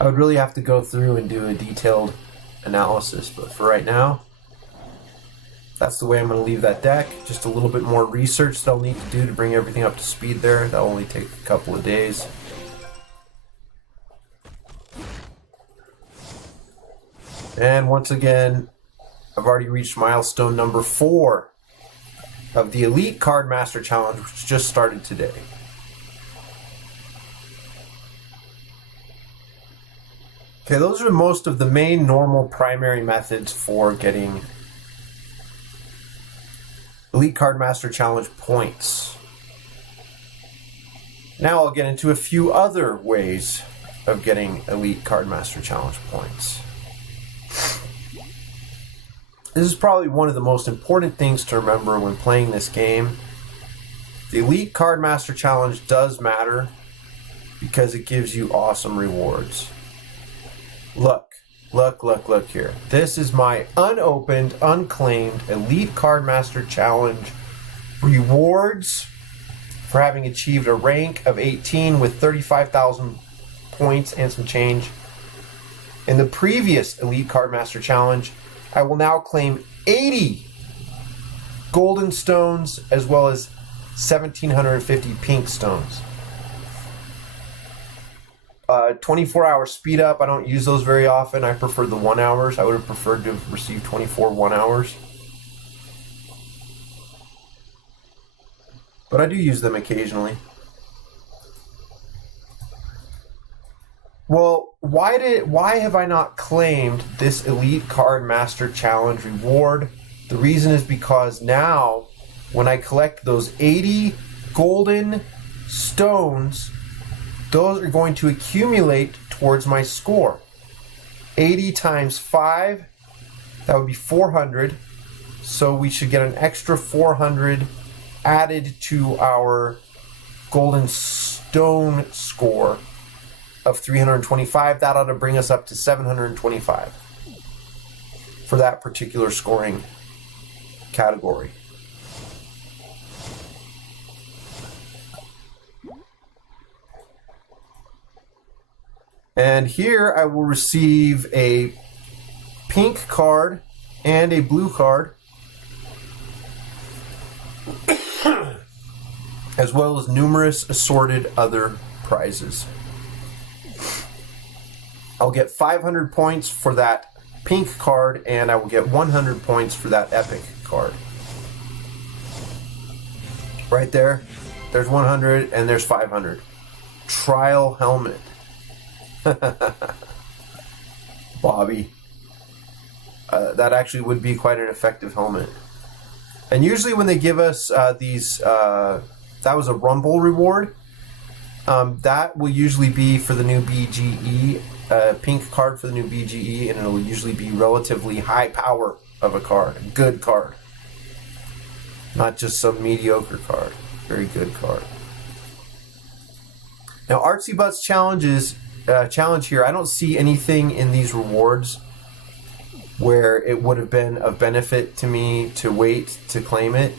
I would really have to go through and do a detailed analysis, but for right now, that's the way I'm going to leave that deck. Just a little bit more research that I'll need to do to bring everything up to speed there. That'll only take a couple of days. And once again, I've already reached milestone number 4 of the Elite Cardmaster Challenge, which just started today. Okay, those are most of the main normal primary methods for getting Elite Cardmaster Challenge points. Now I'll get into a few other ways of getting Elite Cardmaster Challenge points. This is probably one of the most important things to remember when playing this game. The Elite Cardmaster Challenge does matter because it gives you awesome rewards. Look here. This is my unopened, unclaimed Elite Cardmaster Challenge rewards for having achieved a rank of 18 with 35,000 points and some change. In the previous Elite Cardmaster Challenge, I will now claim 80 golden stones as well as 1,750 pink stones. 24-hour speed up, I don't use those very often. I prefer the 1 hours. I would have preferred to have received 24 1 hours. But I do use them occasionally. Well, why have I not claimed this Elite Cardmaster Challenge reward? The reason is because now, when I collect those 80 golden stones, those are going to accumulate towards my score. 80 times 5, that would be 400. So we should get an extra 400 added to our golden stone score of 325. That ought to bring us up to 725 for that particular scoring category. And here I will receive a pink card and a blue card, as well as numerous assorted other prizes. I'll get 500 points for that pink card, and I will get 100 points for that epic card. Right there, there's 100 and there's 500. Trial helmet. Bobby. That actually would be quite an effective helmet. And usually when they give us these, that was a Rumble reward. That will usually be for the new BGE, pink card for the new BGE, and it'll usually be relatively high power of a card, a good card. Not just some mediocre card, very good card. Now Artsy Butts challenge here, I don't see anything in these rewards where it would have been of benefit to me to wait to claim it.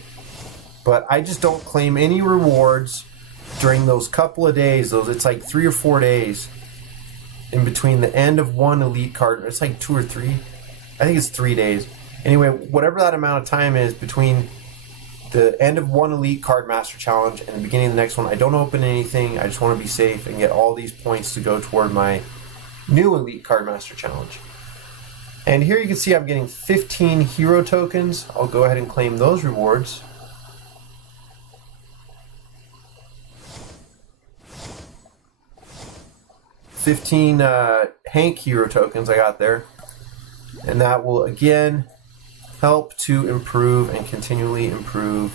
But I just don't claim any rewards during those couple of days. It's like 3 or 4 days in between the end of one elite card. It's like 2 or 3. I think it's 3 days. Anyway, whatever that amount of time is between the end of one elite Cardmaster challenge and the beginning of the next one, I don't open anything. I just want to be safe and get all these points to go toward my new elite Cardmaster challenge. And here you can see I'm getting 15 hero tokens. I'll go ahead and claim those rewards. $15 Hank hero tokens I got there. And that will again help to improve and continually improve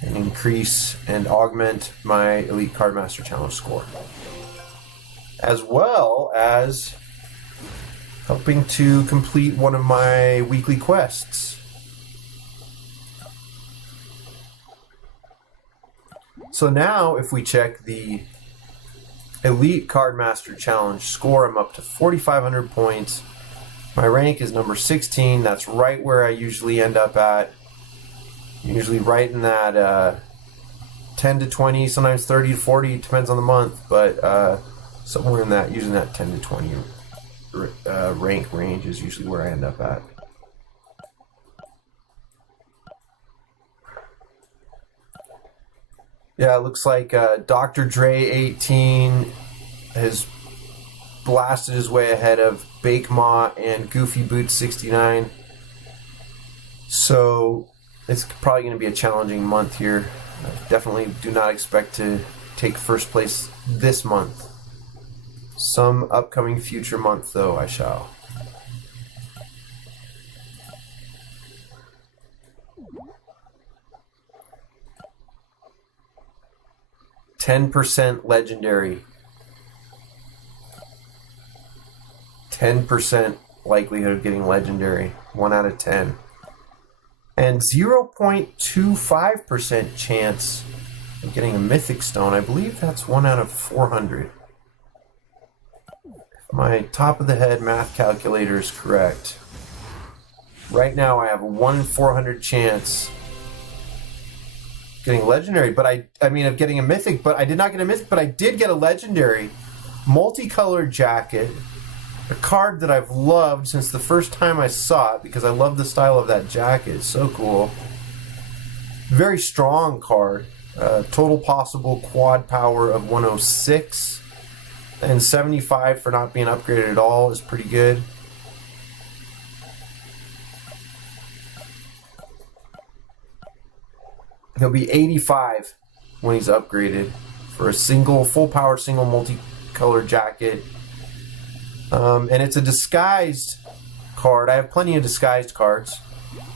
and increase and augment my Elite Cardmaster Challenge score. As well as helping to complete one of my weekly quests. So now if we check the Elite Cardmaster Challenge score, I'm up to 4,500 points. My rank is number 16. That's right where I usually end up at. Usually right in that 10 to 20, sometimes 30 to 40, depends on the month, but somewhere in that, using that 10 to 20 rank range is usually where I end up at. Yeah, it looks like Dr. Dre 18 has blasted his way ahead of Bake Ma and Goofy Boots 69. So it's probably going to be a challenging month here. I definitely do not expect to take first place this month. Some upcoming future month, though, I shall. %, legendary. 10% likelihood of getting legendary. 1 out of 10. And 0.25% chance of getting a mythic stone. I believe that's 1 out of 400. If my top of the head math calculator is correct. Right now I have a 1 in 400 chance getting legendary, but I mean of getting a mythic, but I did not get a mythic, but I did get a legendary multicolored jacket, a card that I've loved since the first time I saw it because I love the style of that jacket. It's so cool. Very strong card. Total possible quad power of 106 and 75 for not being upgraded at all is pretty good. He'll be 85 when he's upgraded for a single, full power, single multicolored jacket. And it's a disguised card. I have plenty of disguised cards,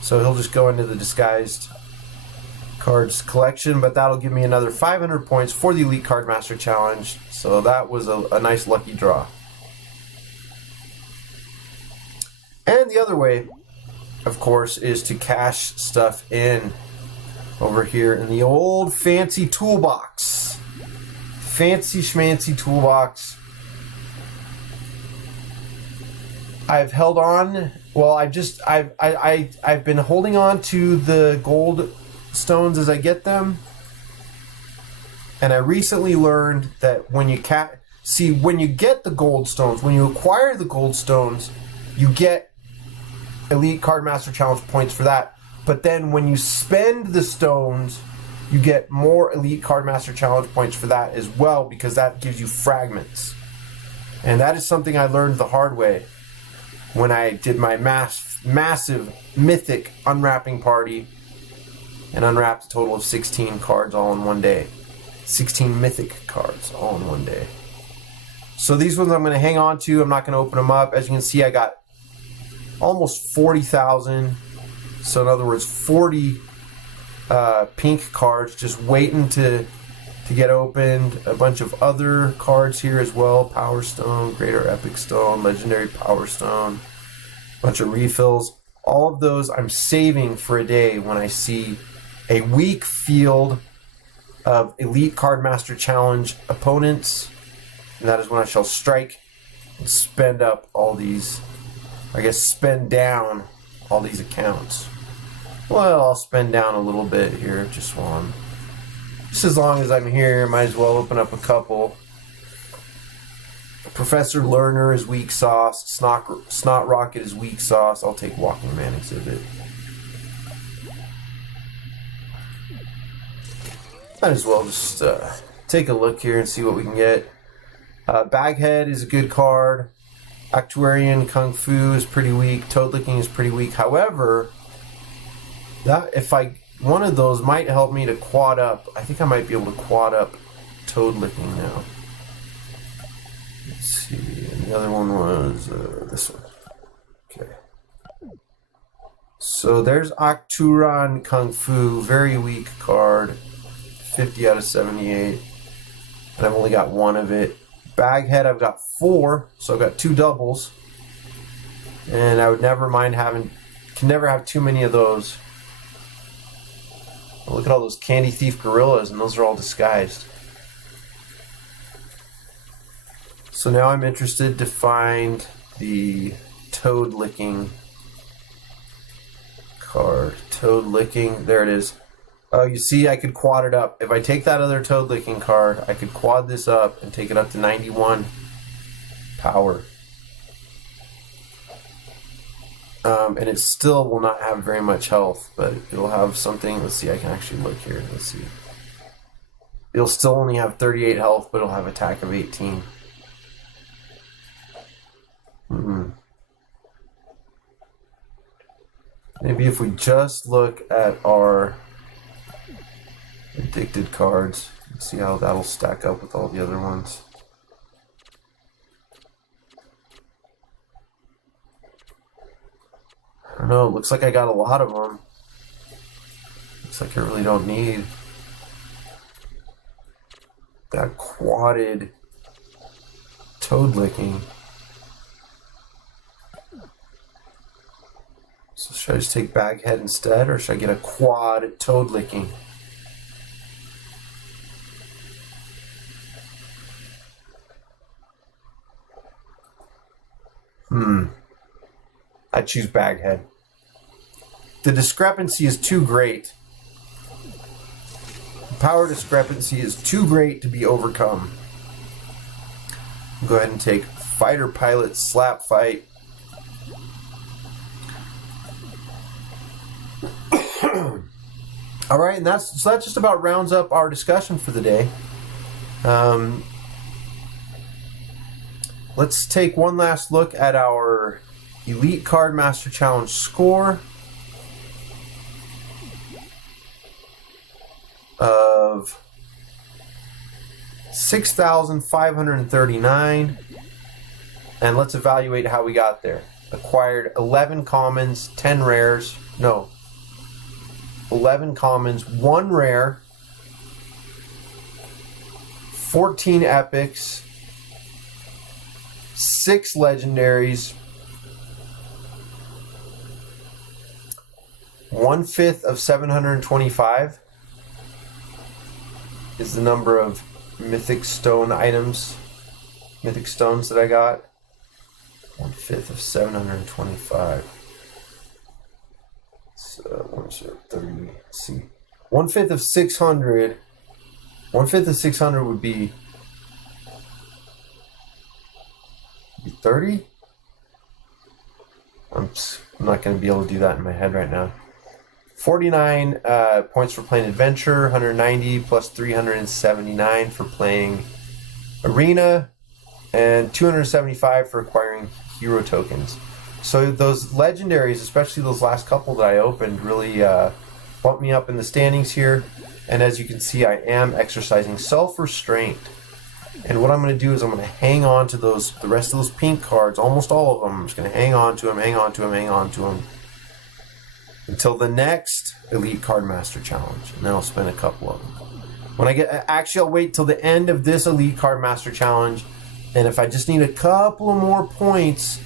so he'll just go into the disguised cards collection, but that'll give me another 500 points for the Elite Cardmaster Challenge, so that was a nice lucky draw. And the other way, of course, is to cash stuff in over here in the old fancy toolbox. Fancy schmancy toolbox. I've held on. Well, I've been holding on to the gold stones as I get them, and I recently learned that when you when you get the gold stones, when you acquire the gold stones, you get Elite Cardmaster Challenge points for that. But then when you spend the stones, you get more Elite Cardmaster Challenge points for that as well, because that gives you fragments. And that is something I learned the hard way when I did my massive mythic unwrapping party and unwrapped a total of 16 cards all in one day. 16 mythic cards all in one day. So these ones I'm going to hang on to. I'm not going to open them up. As you can see, I got almost 40,000. So in other words, 40 pink cards just waiting to get opened. A bunch of other cards here as well. Power Stone, Greater Epic Stone, Legendary Power Stone, bunch of refills. All of those I'm saving for a day when I see a weak field of Elite Cardmaster Challenge opponents. And that is when I shall strike and spend up all these, I guess spend down all these accounts. Well, I'll spend down a little bit here just as long as I'm here. Might as well open up a couple. Professor Learner is weak sauce. Snot Rocket is weak sauce. I'll take Walking Man Exhibit. Might as well just take a look here and see what we can get. Baghead is a good card. Actuarian Kung Fu is pretty weak. Toad Licking is pretty weak. However, one of those might help me to quad up. I think I might be able to quad up Toad Licking now. Let's see. And the other one was this one. Okay. So there's Actuarian Kung Fu. Very weak card. 50 out of 78. And I've only got one of it. Baghead, I've got 4, so I've got 2 doubles. And I would never mind can never have too many of those. Look at all those Candy Thief Gorillas, and those are all disguised. So now I'm interested to find the Toad Licking card. Toad Licking, there it is. Oh, you see, I could quad it up. If I take that other Toad Licking card, I could quad this up and take it up to 91 power. And it still will not have very much health, but it'll have something. Let's see, I can actually look here. Let's see. It'll still only have 38 health, but it'll have attack of 18. Maybe if we just look at our addicted cards, see how that'll stack up with all the other ones. I don't know, it looks like I got a lot of them. Looks like I really don't need that quadded Toad Licking. So should I just take Baghead instead, or should I get a quad Toad Licking? I choose Baghead. The discrepancy is too great. The power discrepancy is too great to be overcome. Go ahead and take Fighter Pilot Slap Fight. All right, and that just about rounds up our discussion for the day. Let's take one last look at our Elite Cardmaster Challenge score of 6,539. And let's evaluate how we got there. Acquired 11 commons, 10 rares. No. 11 commons, 1 rare, 14 epics, 6 legendaries, 1/5 of 725 is the number of mythic stone items, mythic stones that I got. 1/5 of 725. So 30. Let's see. 1/5 of 600. 1/5 of 600 would be 30. I'm not going to be able to do that in my head right now. 49 points for playing Adventure, 190 plus 379 for playing Arena, and 275 for acquiring hero tokens. So those legendaries, especially those last couple that I opened, really bumped me up in the standings here. And as you can see, I am exercising self-restraint. And what I'm going to do is I'm going to hang on to the rest of those pink cards, almost all of them. I'm just going to hang on to them, until the next Elite Cardmaster challenge, and then I'll spend a couple of them. When I I'll wait till the end of this Elite Cardmaster challenge, and if I just need a couple of more points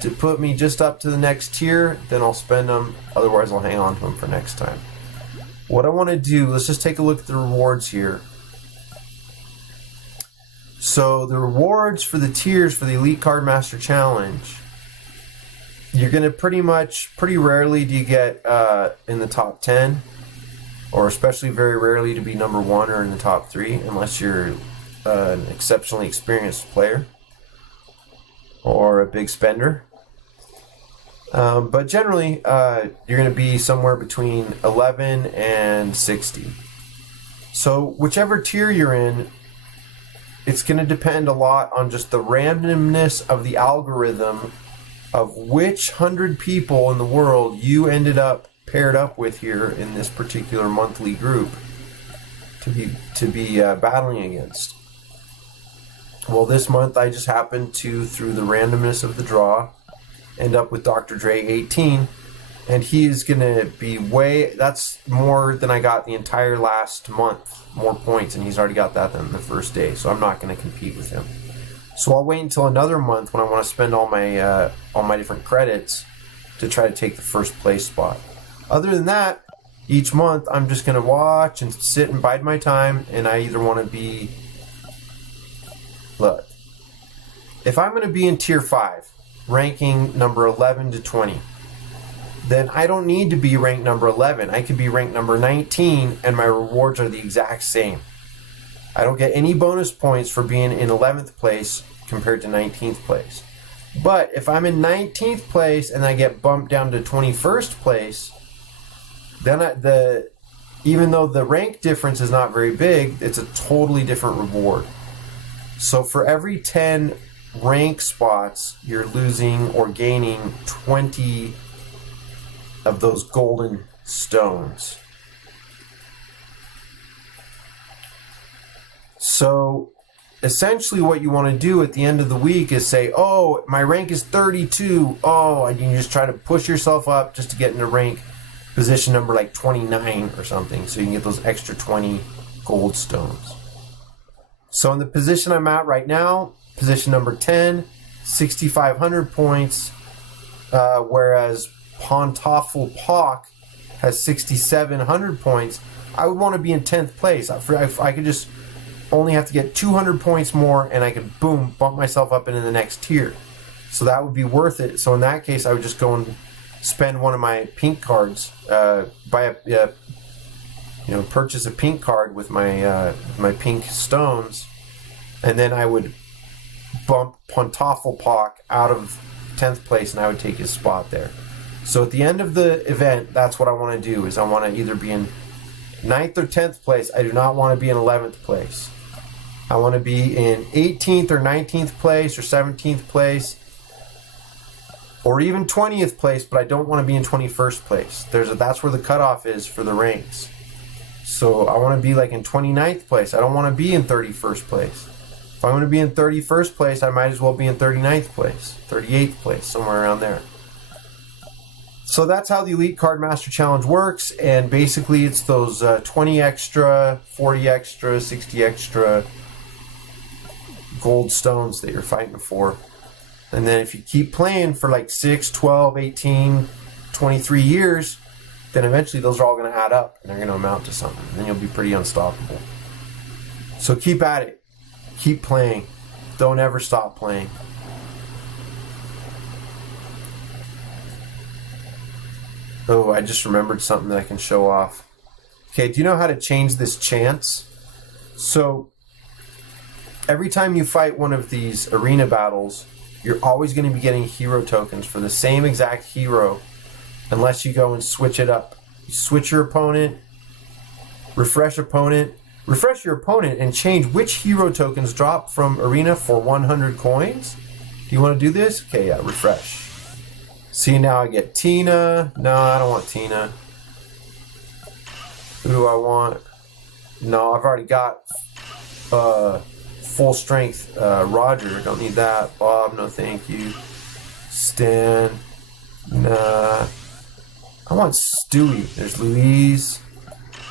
to put me just up to the next tier, then I'll spend them. Otherwise, I'll hang on to them for next time. What I want to do, let's just take a look at the rewards here. So the rewards for the tiers for the Elite Cardmaster challenge, you're going to pretty rarely do you get in the top 10, or especially very rarely to be number 1 or in the top 3, unless you're an exceptionally experienced player or a big spender. But generally, you're going to be somewhere between 11 and 60. So whichever tier you're in, it's going to depend a lot on just the randomness of the algorithm of which 100 people in the world you ended up paired up with here in this particular monthly group to be battling against. Well, this month I just happened to, through the randomness of the draw, end up with Dr. Dre 18, and he is going to be that's more than I got the entire last month, more points, and he's already got that than the first day, so I'm not going to compete with him. So I'll wait until another month when I want to spend all my different credits to try to take the first place spot. Other than that, each month I'm just going to watch and sit and bide my time, and I either want to be... Look, if I'm going to be in tier 5, ranking number 11 to 20, then I don't need to be ranked number 11. I could be ranked number 19, and my rewards are the exact same. I don't get any bonus points for being in 11th place compared to 19th place. But if I'm in 19th place and I get bumped down to 21st place, then even though the rank difference is not very big, it's a totally different reward. So for every 10 rank spots, you're losing or gaining 20 of those golden stones. So essentially what you want to do at the end of the week is say, oh, my rank is 32. Oh, and you just try to push yourself up just to get into rank position number like 29 or something, so you can get those extra 20 gold stones. So in the position I'm at right now, position number 10, 6,500 points, whereas Pontafel Pock has 6,700 points. I would want to be in 10th place. I could just only have to get 200 points more, and I could, boom, bump myself up into the next tier. So that would be worth it. So in that case, I would just go and spend one of my pink cards, purchase a pink card with my pink stones, and then I would bump Pontafel Pock out of 10th place, and I would take his spot there. So at the end of the event, that's what I want to do, is I want to either be in 9th or 10th place. I do not want to be in 11th place. I want to be in 18th or 19th place or 17th place or even 20th place, but I don't want to be in 21st place. That's where the cutoff is for the ranks. So I want to be like in 29th place. I don't want to be in 31st place. If I'm going to be in 31st place, I might as well be in 39th place, 38th place, somewhere around there. So that's how the Elite Cardmaster Challenge works, and basically it's those 20 extra, 40 extra, 60 extra gold stones that you're fighting for. And then if you keep playing for like 6, 12, 18, 23 years, then eventually those are all going to add up, and they're going to amount to something. And then you'll be pretty unstoppable. So keep at it. Keep playing. Don't ever stop playing. Oh, I just remembered something that I can show off. Okay, do you know how to change this chance? So, every time you fight one of these arena battles, you're always going to be getting hero tokens for the same exact hero, unless you go and switch it up. You switch your opponent, refresh your opponent, and change which hero tokens drop from arena for 100 coins. Do you want to do this? Okay, yeah, refresh. See, now I get Tina. No, I don't want Tina. Who do I want? No, I've already got full strength Roger. Don't need that. Bob, no thank you. Stan. Nah. I want Stewie. There's Louise.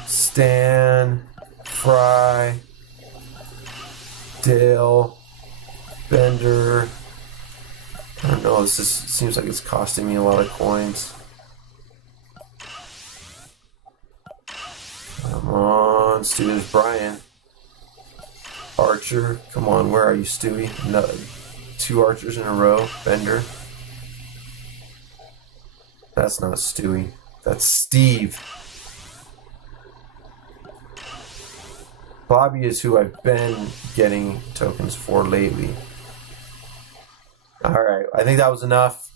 Stan. Fry. Dale. Bender. I don't know, this seems like it's costing me a lot of coins. Come on, Stewie's Brian. Archer, come on, where are you, Stewie? No, 2 archers in a row. Bender. That's not Stewie. That's Steve. Bobby is who I've been getting tokens for lately. Alright, I think that was enough.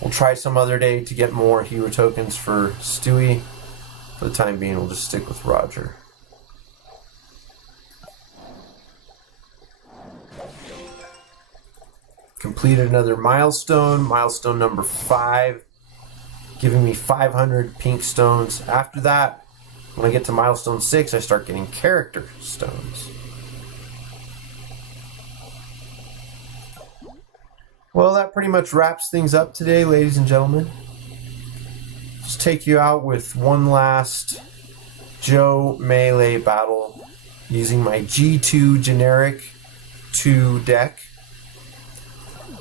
We'll try some other day to get more hero tokens for Stewie. For the time being, we'll just stick with Roger. Completed another milestone, milestone number 5, giving me 500 pink stones. After that, when I get to milestone 6, I start getting character stones. Well, that pretty much wraps things up today, ladies and gentlemen. Just take you out with one last Joe melee battle using my G2 generic 2 deck,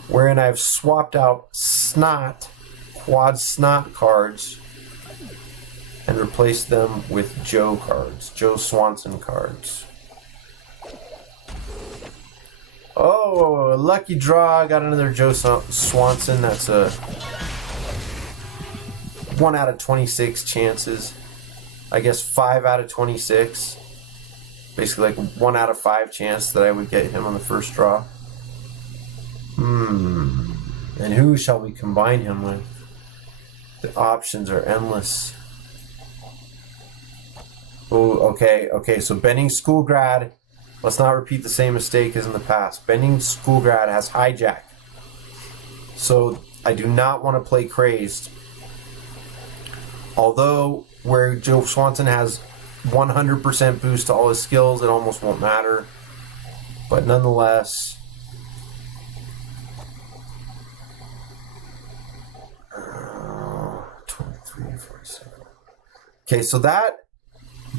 wherein I've swapped out Snot, quad Snot cards, and replaced them with Joe cards, Joe Swanson cards. Oh, a lucky draw. I got another Joe Swanson. That's a 1 out of 26 chances. I guess 5 out of 26. Basically like 1 out of 5 chance that I would get him on the first draw. And who shall we combine him with? The options are endless. Oh, okay, so Benning Schoolgrad. Let's not repeat the same mistake as in the past. Benning Schoolgrad has Hijack. So I do not want to play Krazed. Although where Joe Swanson has 100% boost to all his skills, it almost won't matter. But nonetheless, okay, so that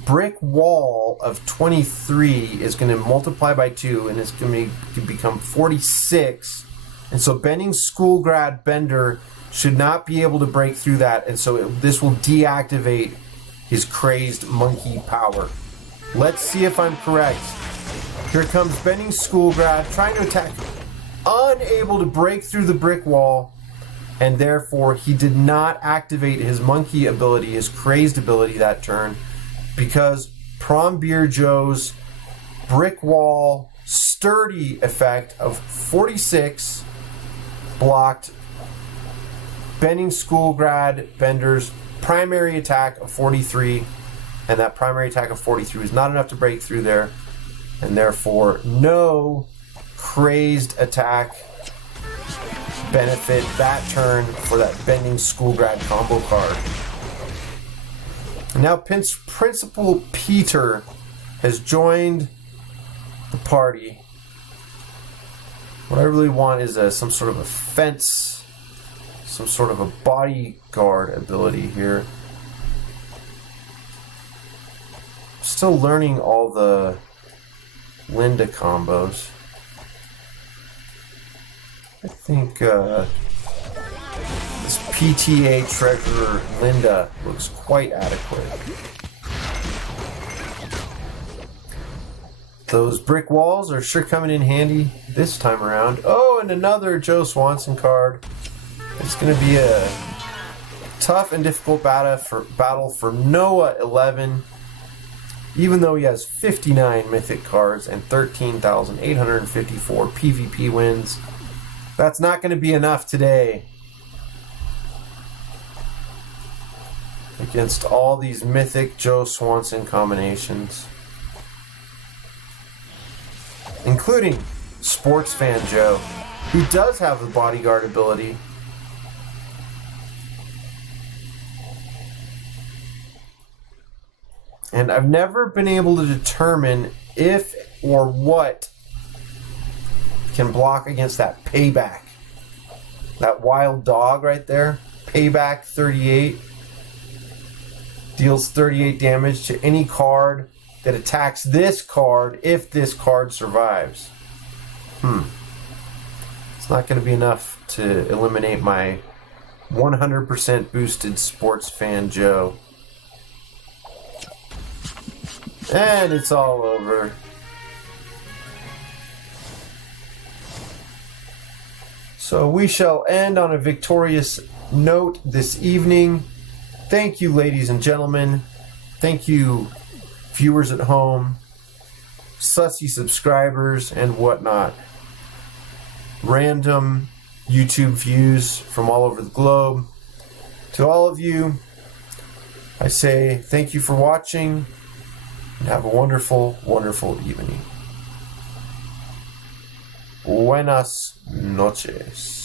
brick wall of 23 is going to multiply by 2, and it's going to become 46. And so Benning Schoolgrad Bender should not be able to break through that, and so this will deactivate his Krazed Monkey power. Let's see if I'm correct. Here comes Benning Schoolgrad trying to attack, unable to break through the brick wall, and therefore he did not activate his monkey ability, his Krazed ability that turn, because Prom Beer Joe's brick wall sturdy effect of 46 blocked Benning Schoolgrad Bender's primary attack of 43, and that primary attack of 43 is not enough to break through there, and therefore no Krazed attack benefit that turn for that Benning Schoolgrad combo card. Now Principal Peter has joined the party, What I really want is some sort of a fence, some sort of a bodyguard ability here. Still learning all the Linda combos. I think this PTA Treasurer Linda looks quite adequate. Those brick walls are sure coming in handy this time around. Oh, and another Joe Swanson card. It's going to be a tough and difficult battle for Noah 11. Even though he has 59 mythic cards and 13,854 PvP wins, that's not going to be enough today against all these mythic Joe Swanson combinations, including Sports Fan Joe, who does have the bodyguard ability. And I've never been able to determine if or what can block against that payback. That wild dog right there, payback 38, deals 38 damage to any card that attacks this card if this card survives. It's not going to be enough to eliminate my 100% boosted Sports Fan Joe. And it's all over. So we shall end on a victorious note this evening. Thank you, ladies and gentlemen. Thank you, viewers at home, sussy subscribers, and whatnot. Random YouTube views from all over the globe. To all of you, I say thank you for watching. And have a wonderful, wonderful evening. Buenas noches.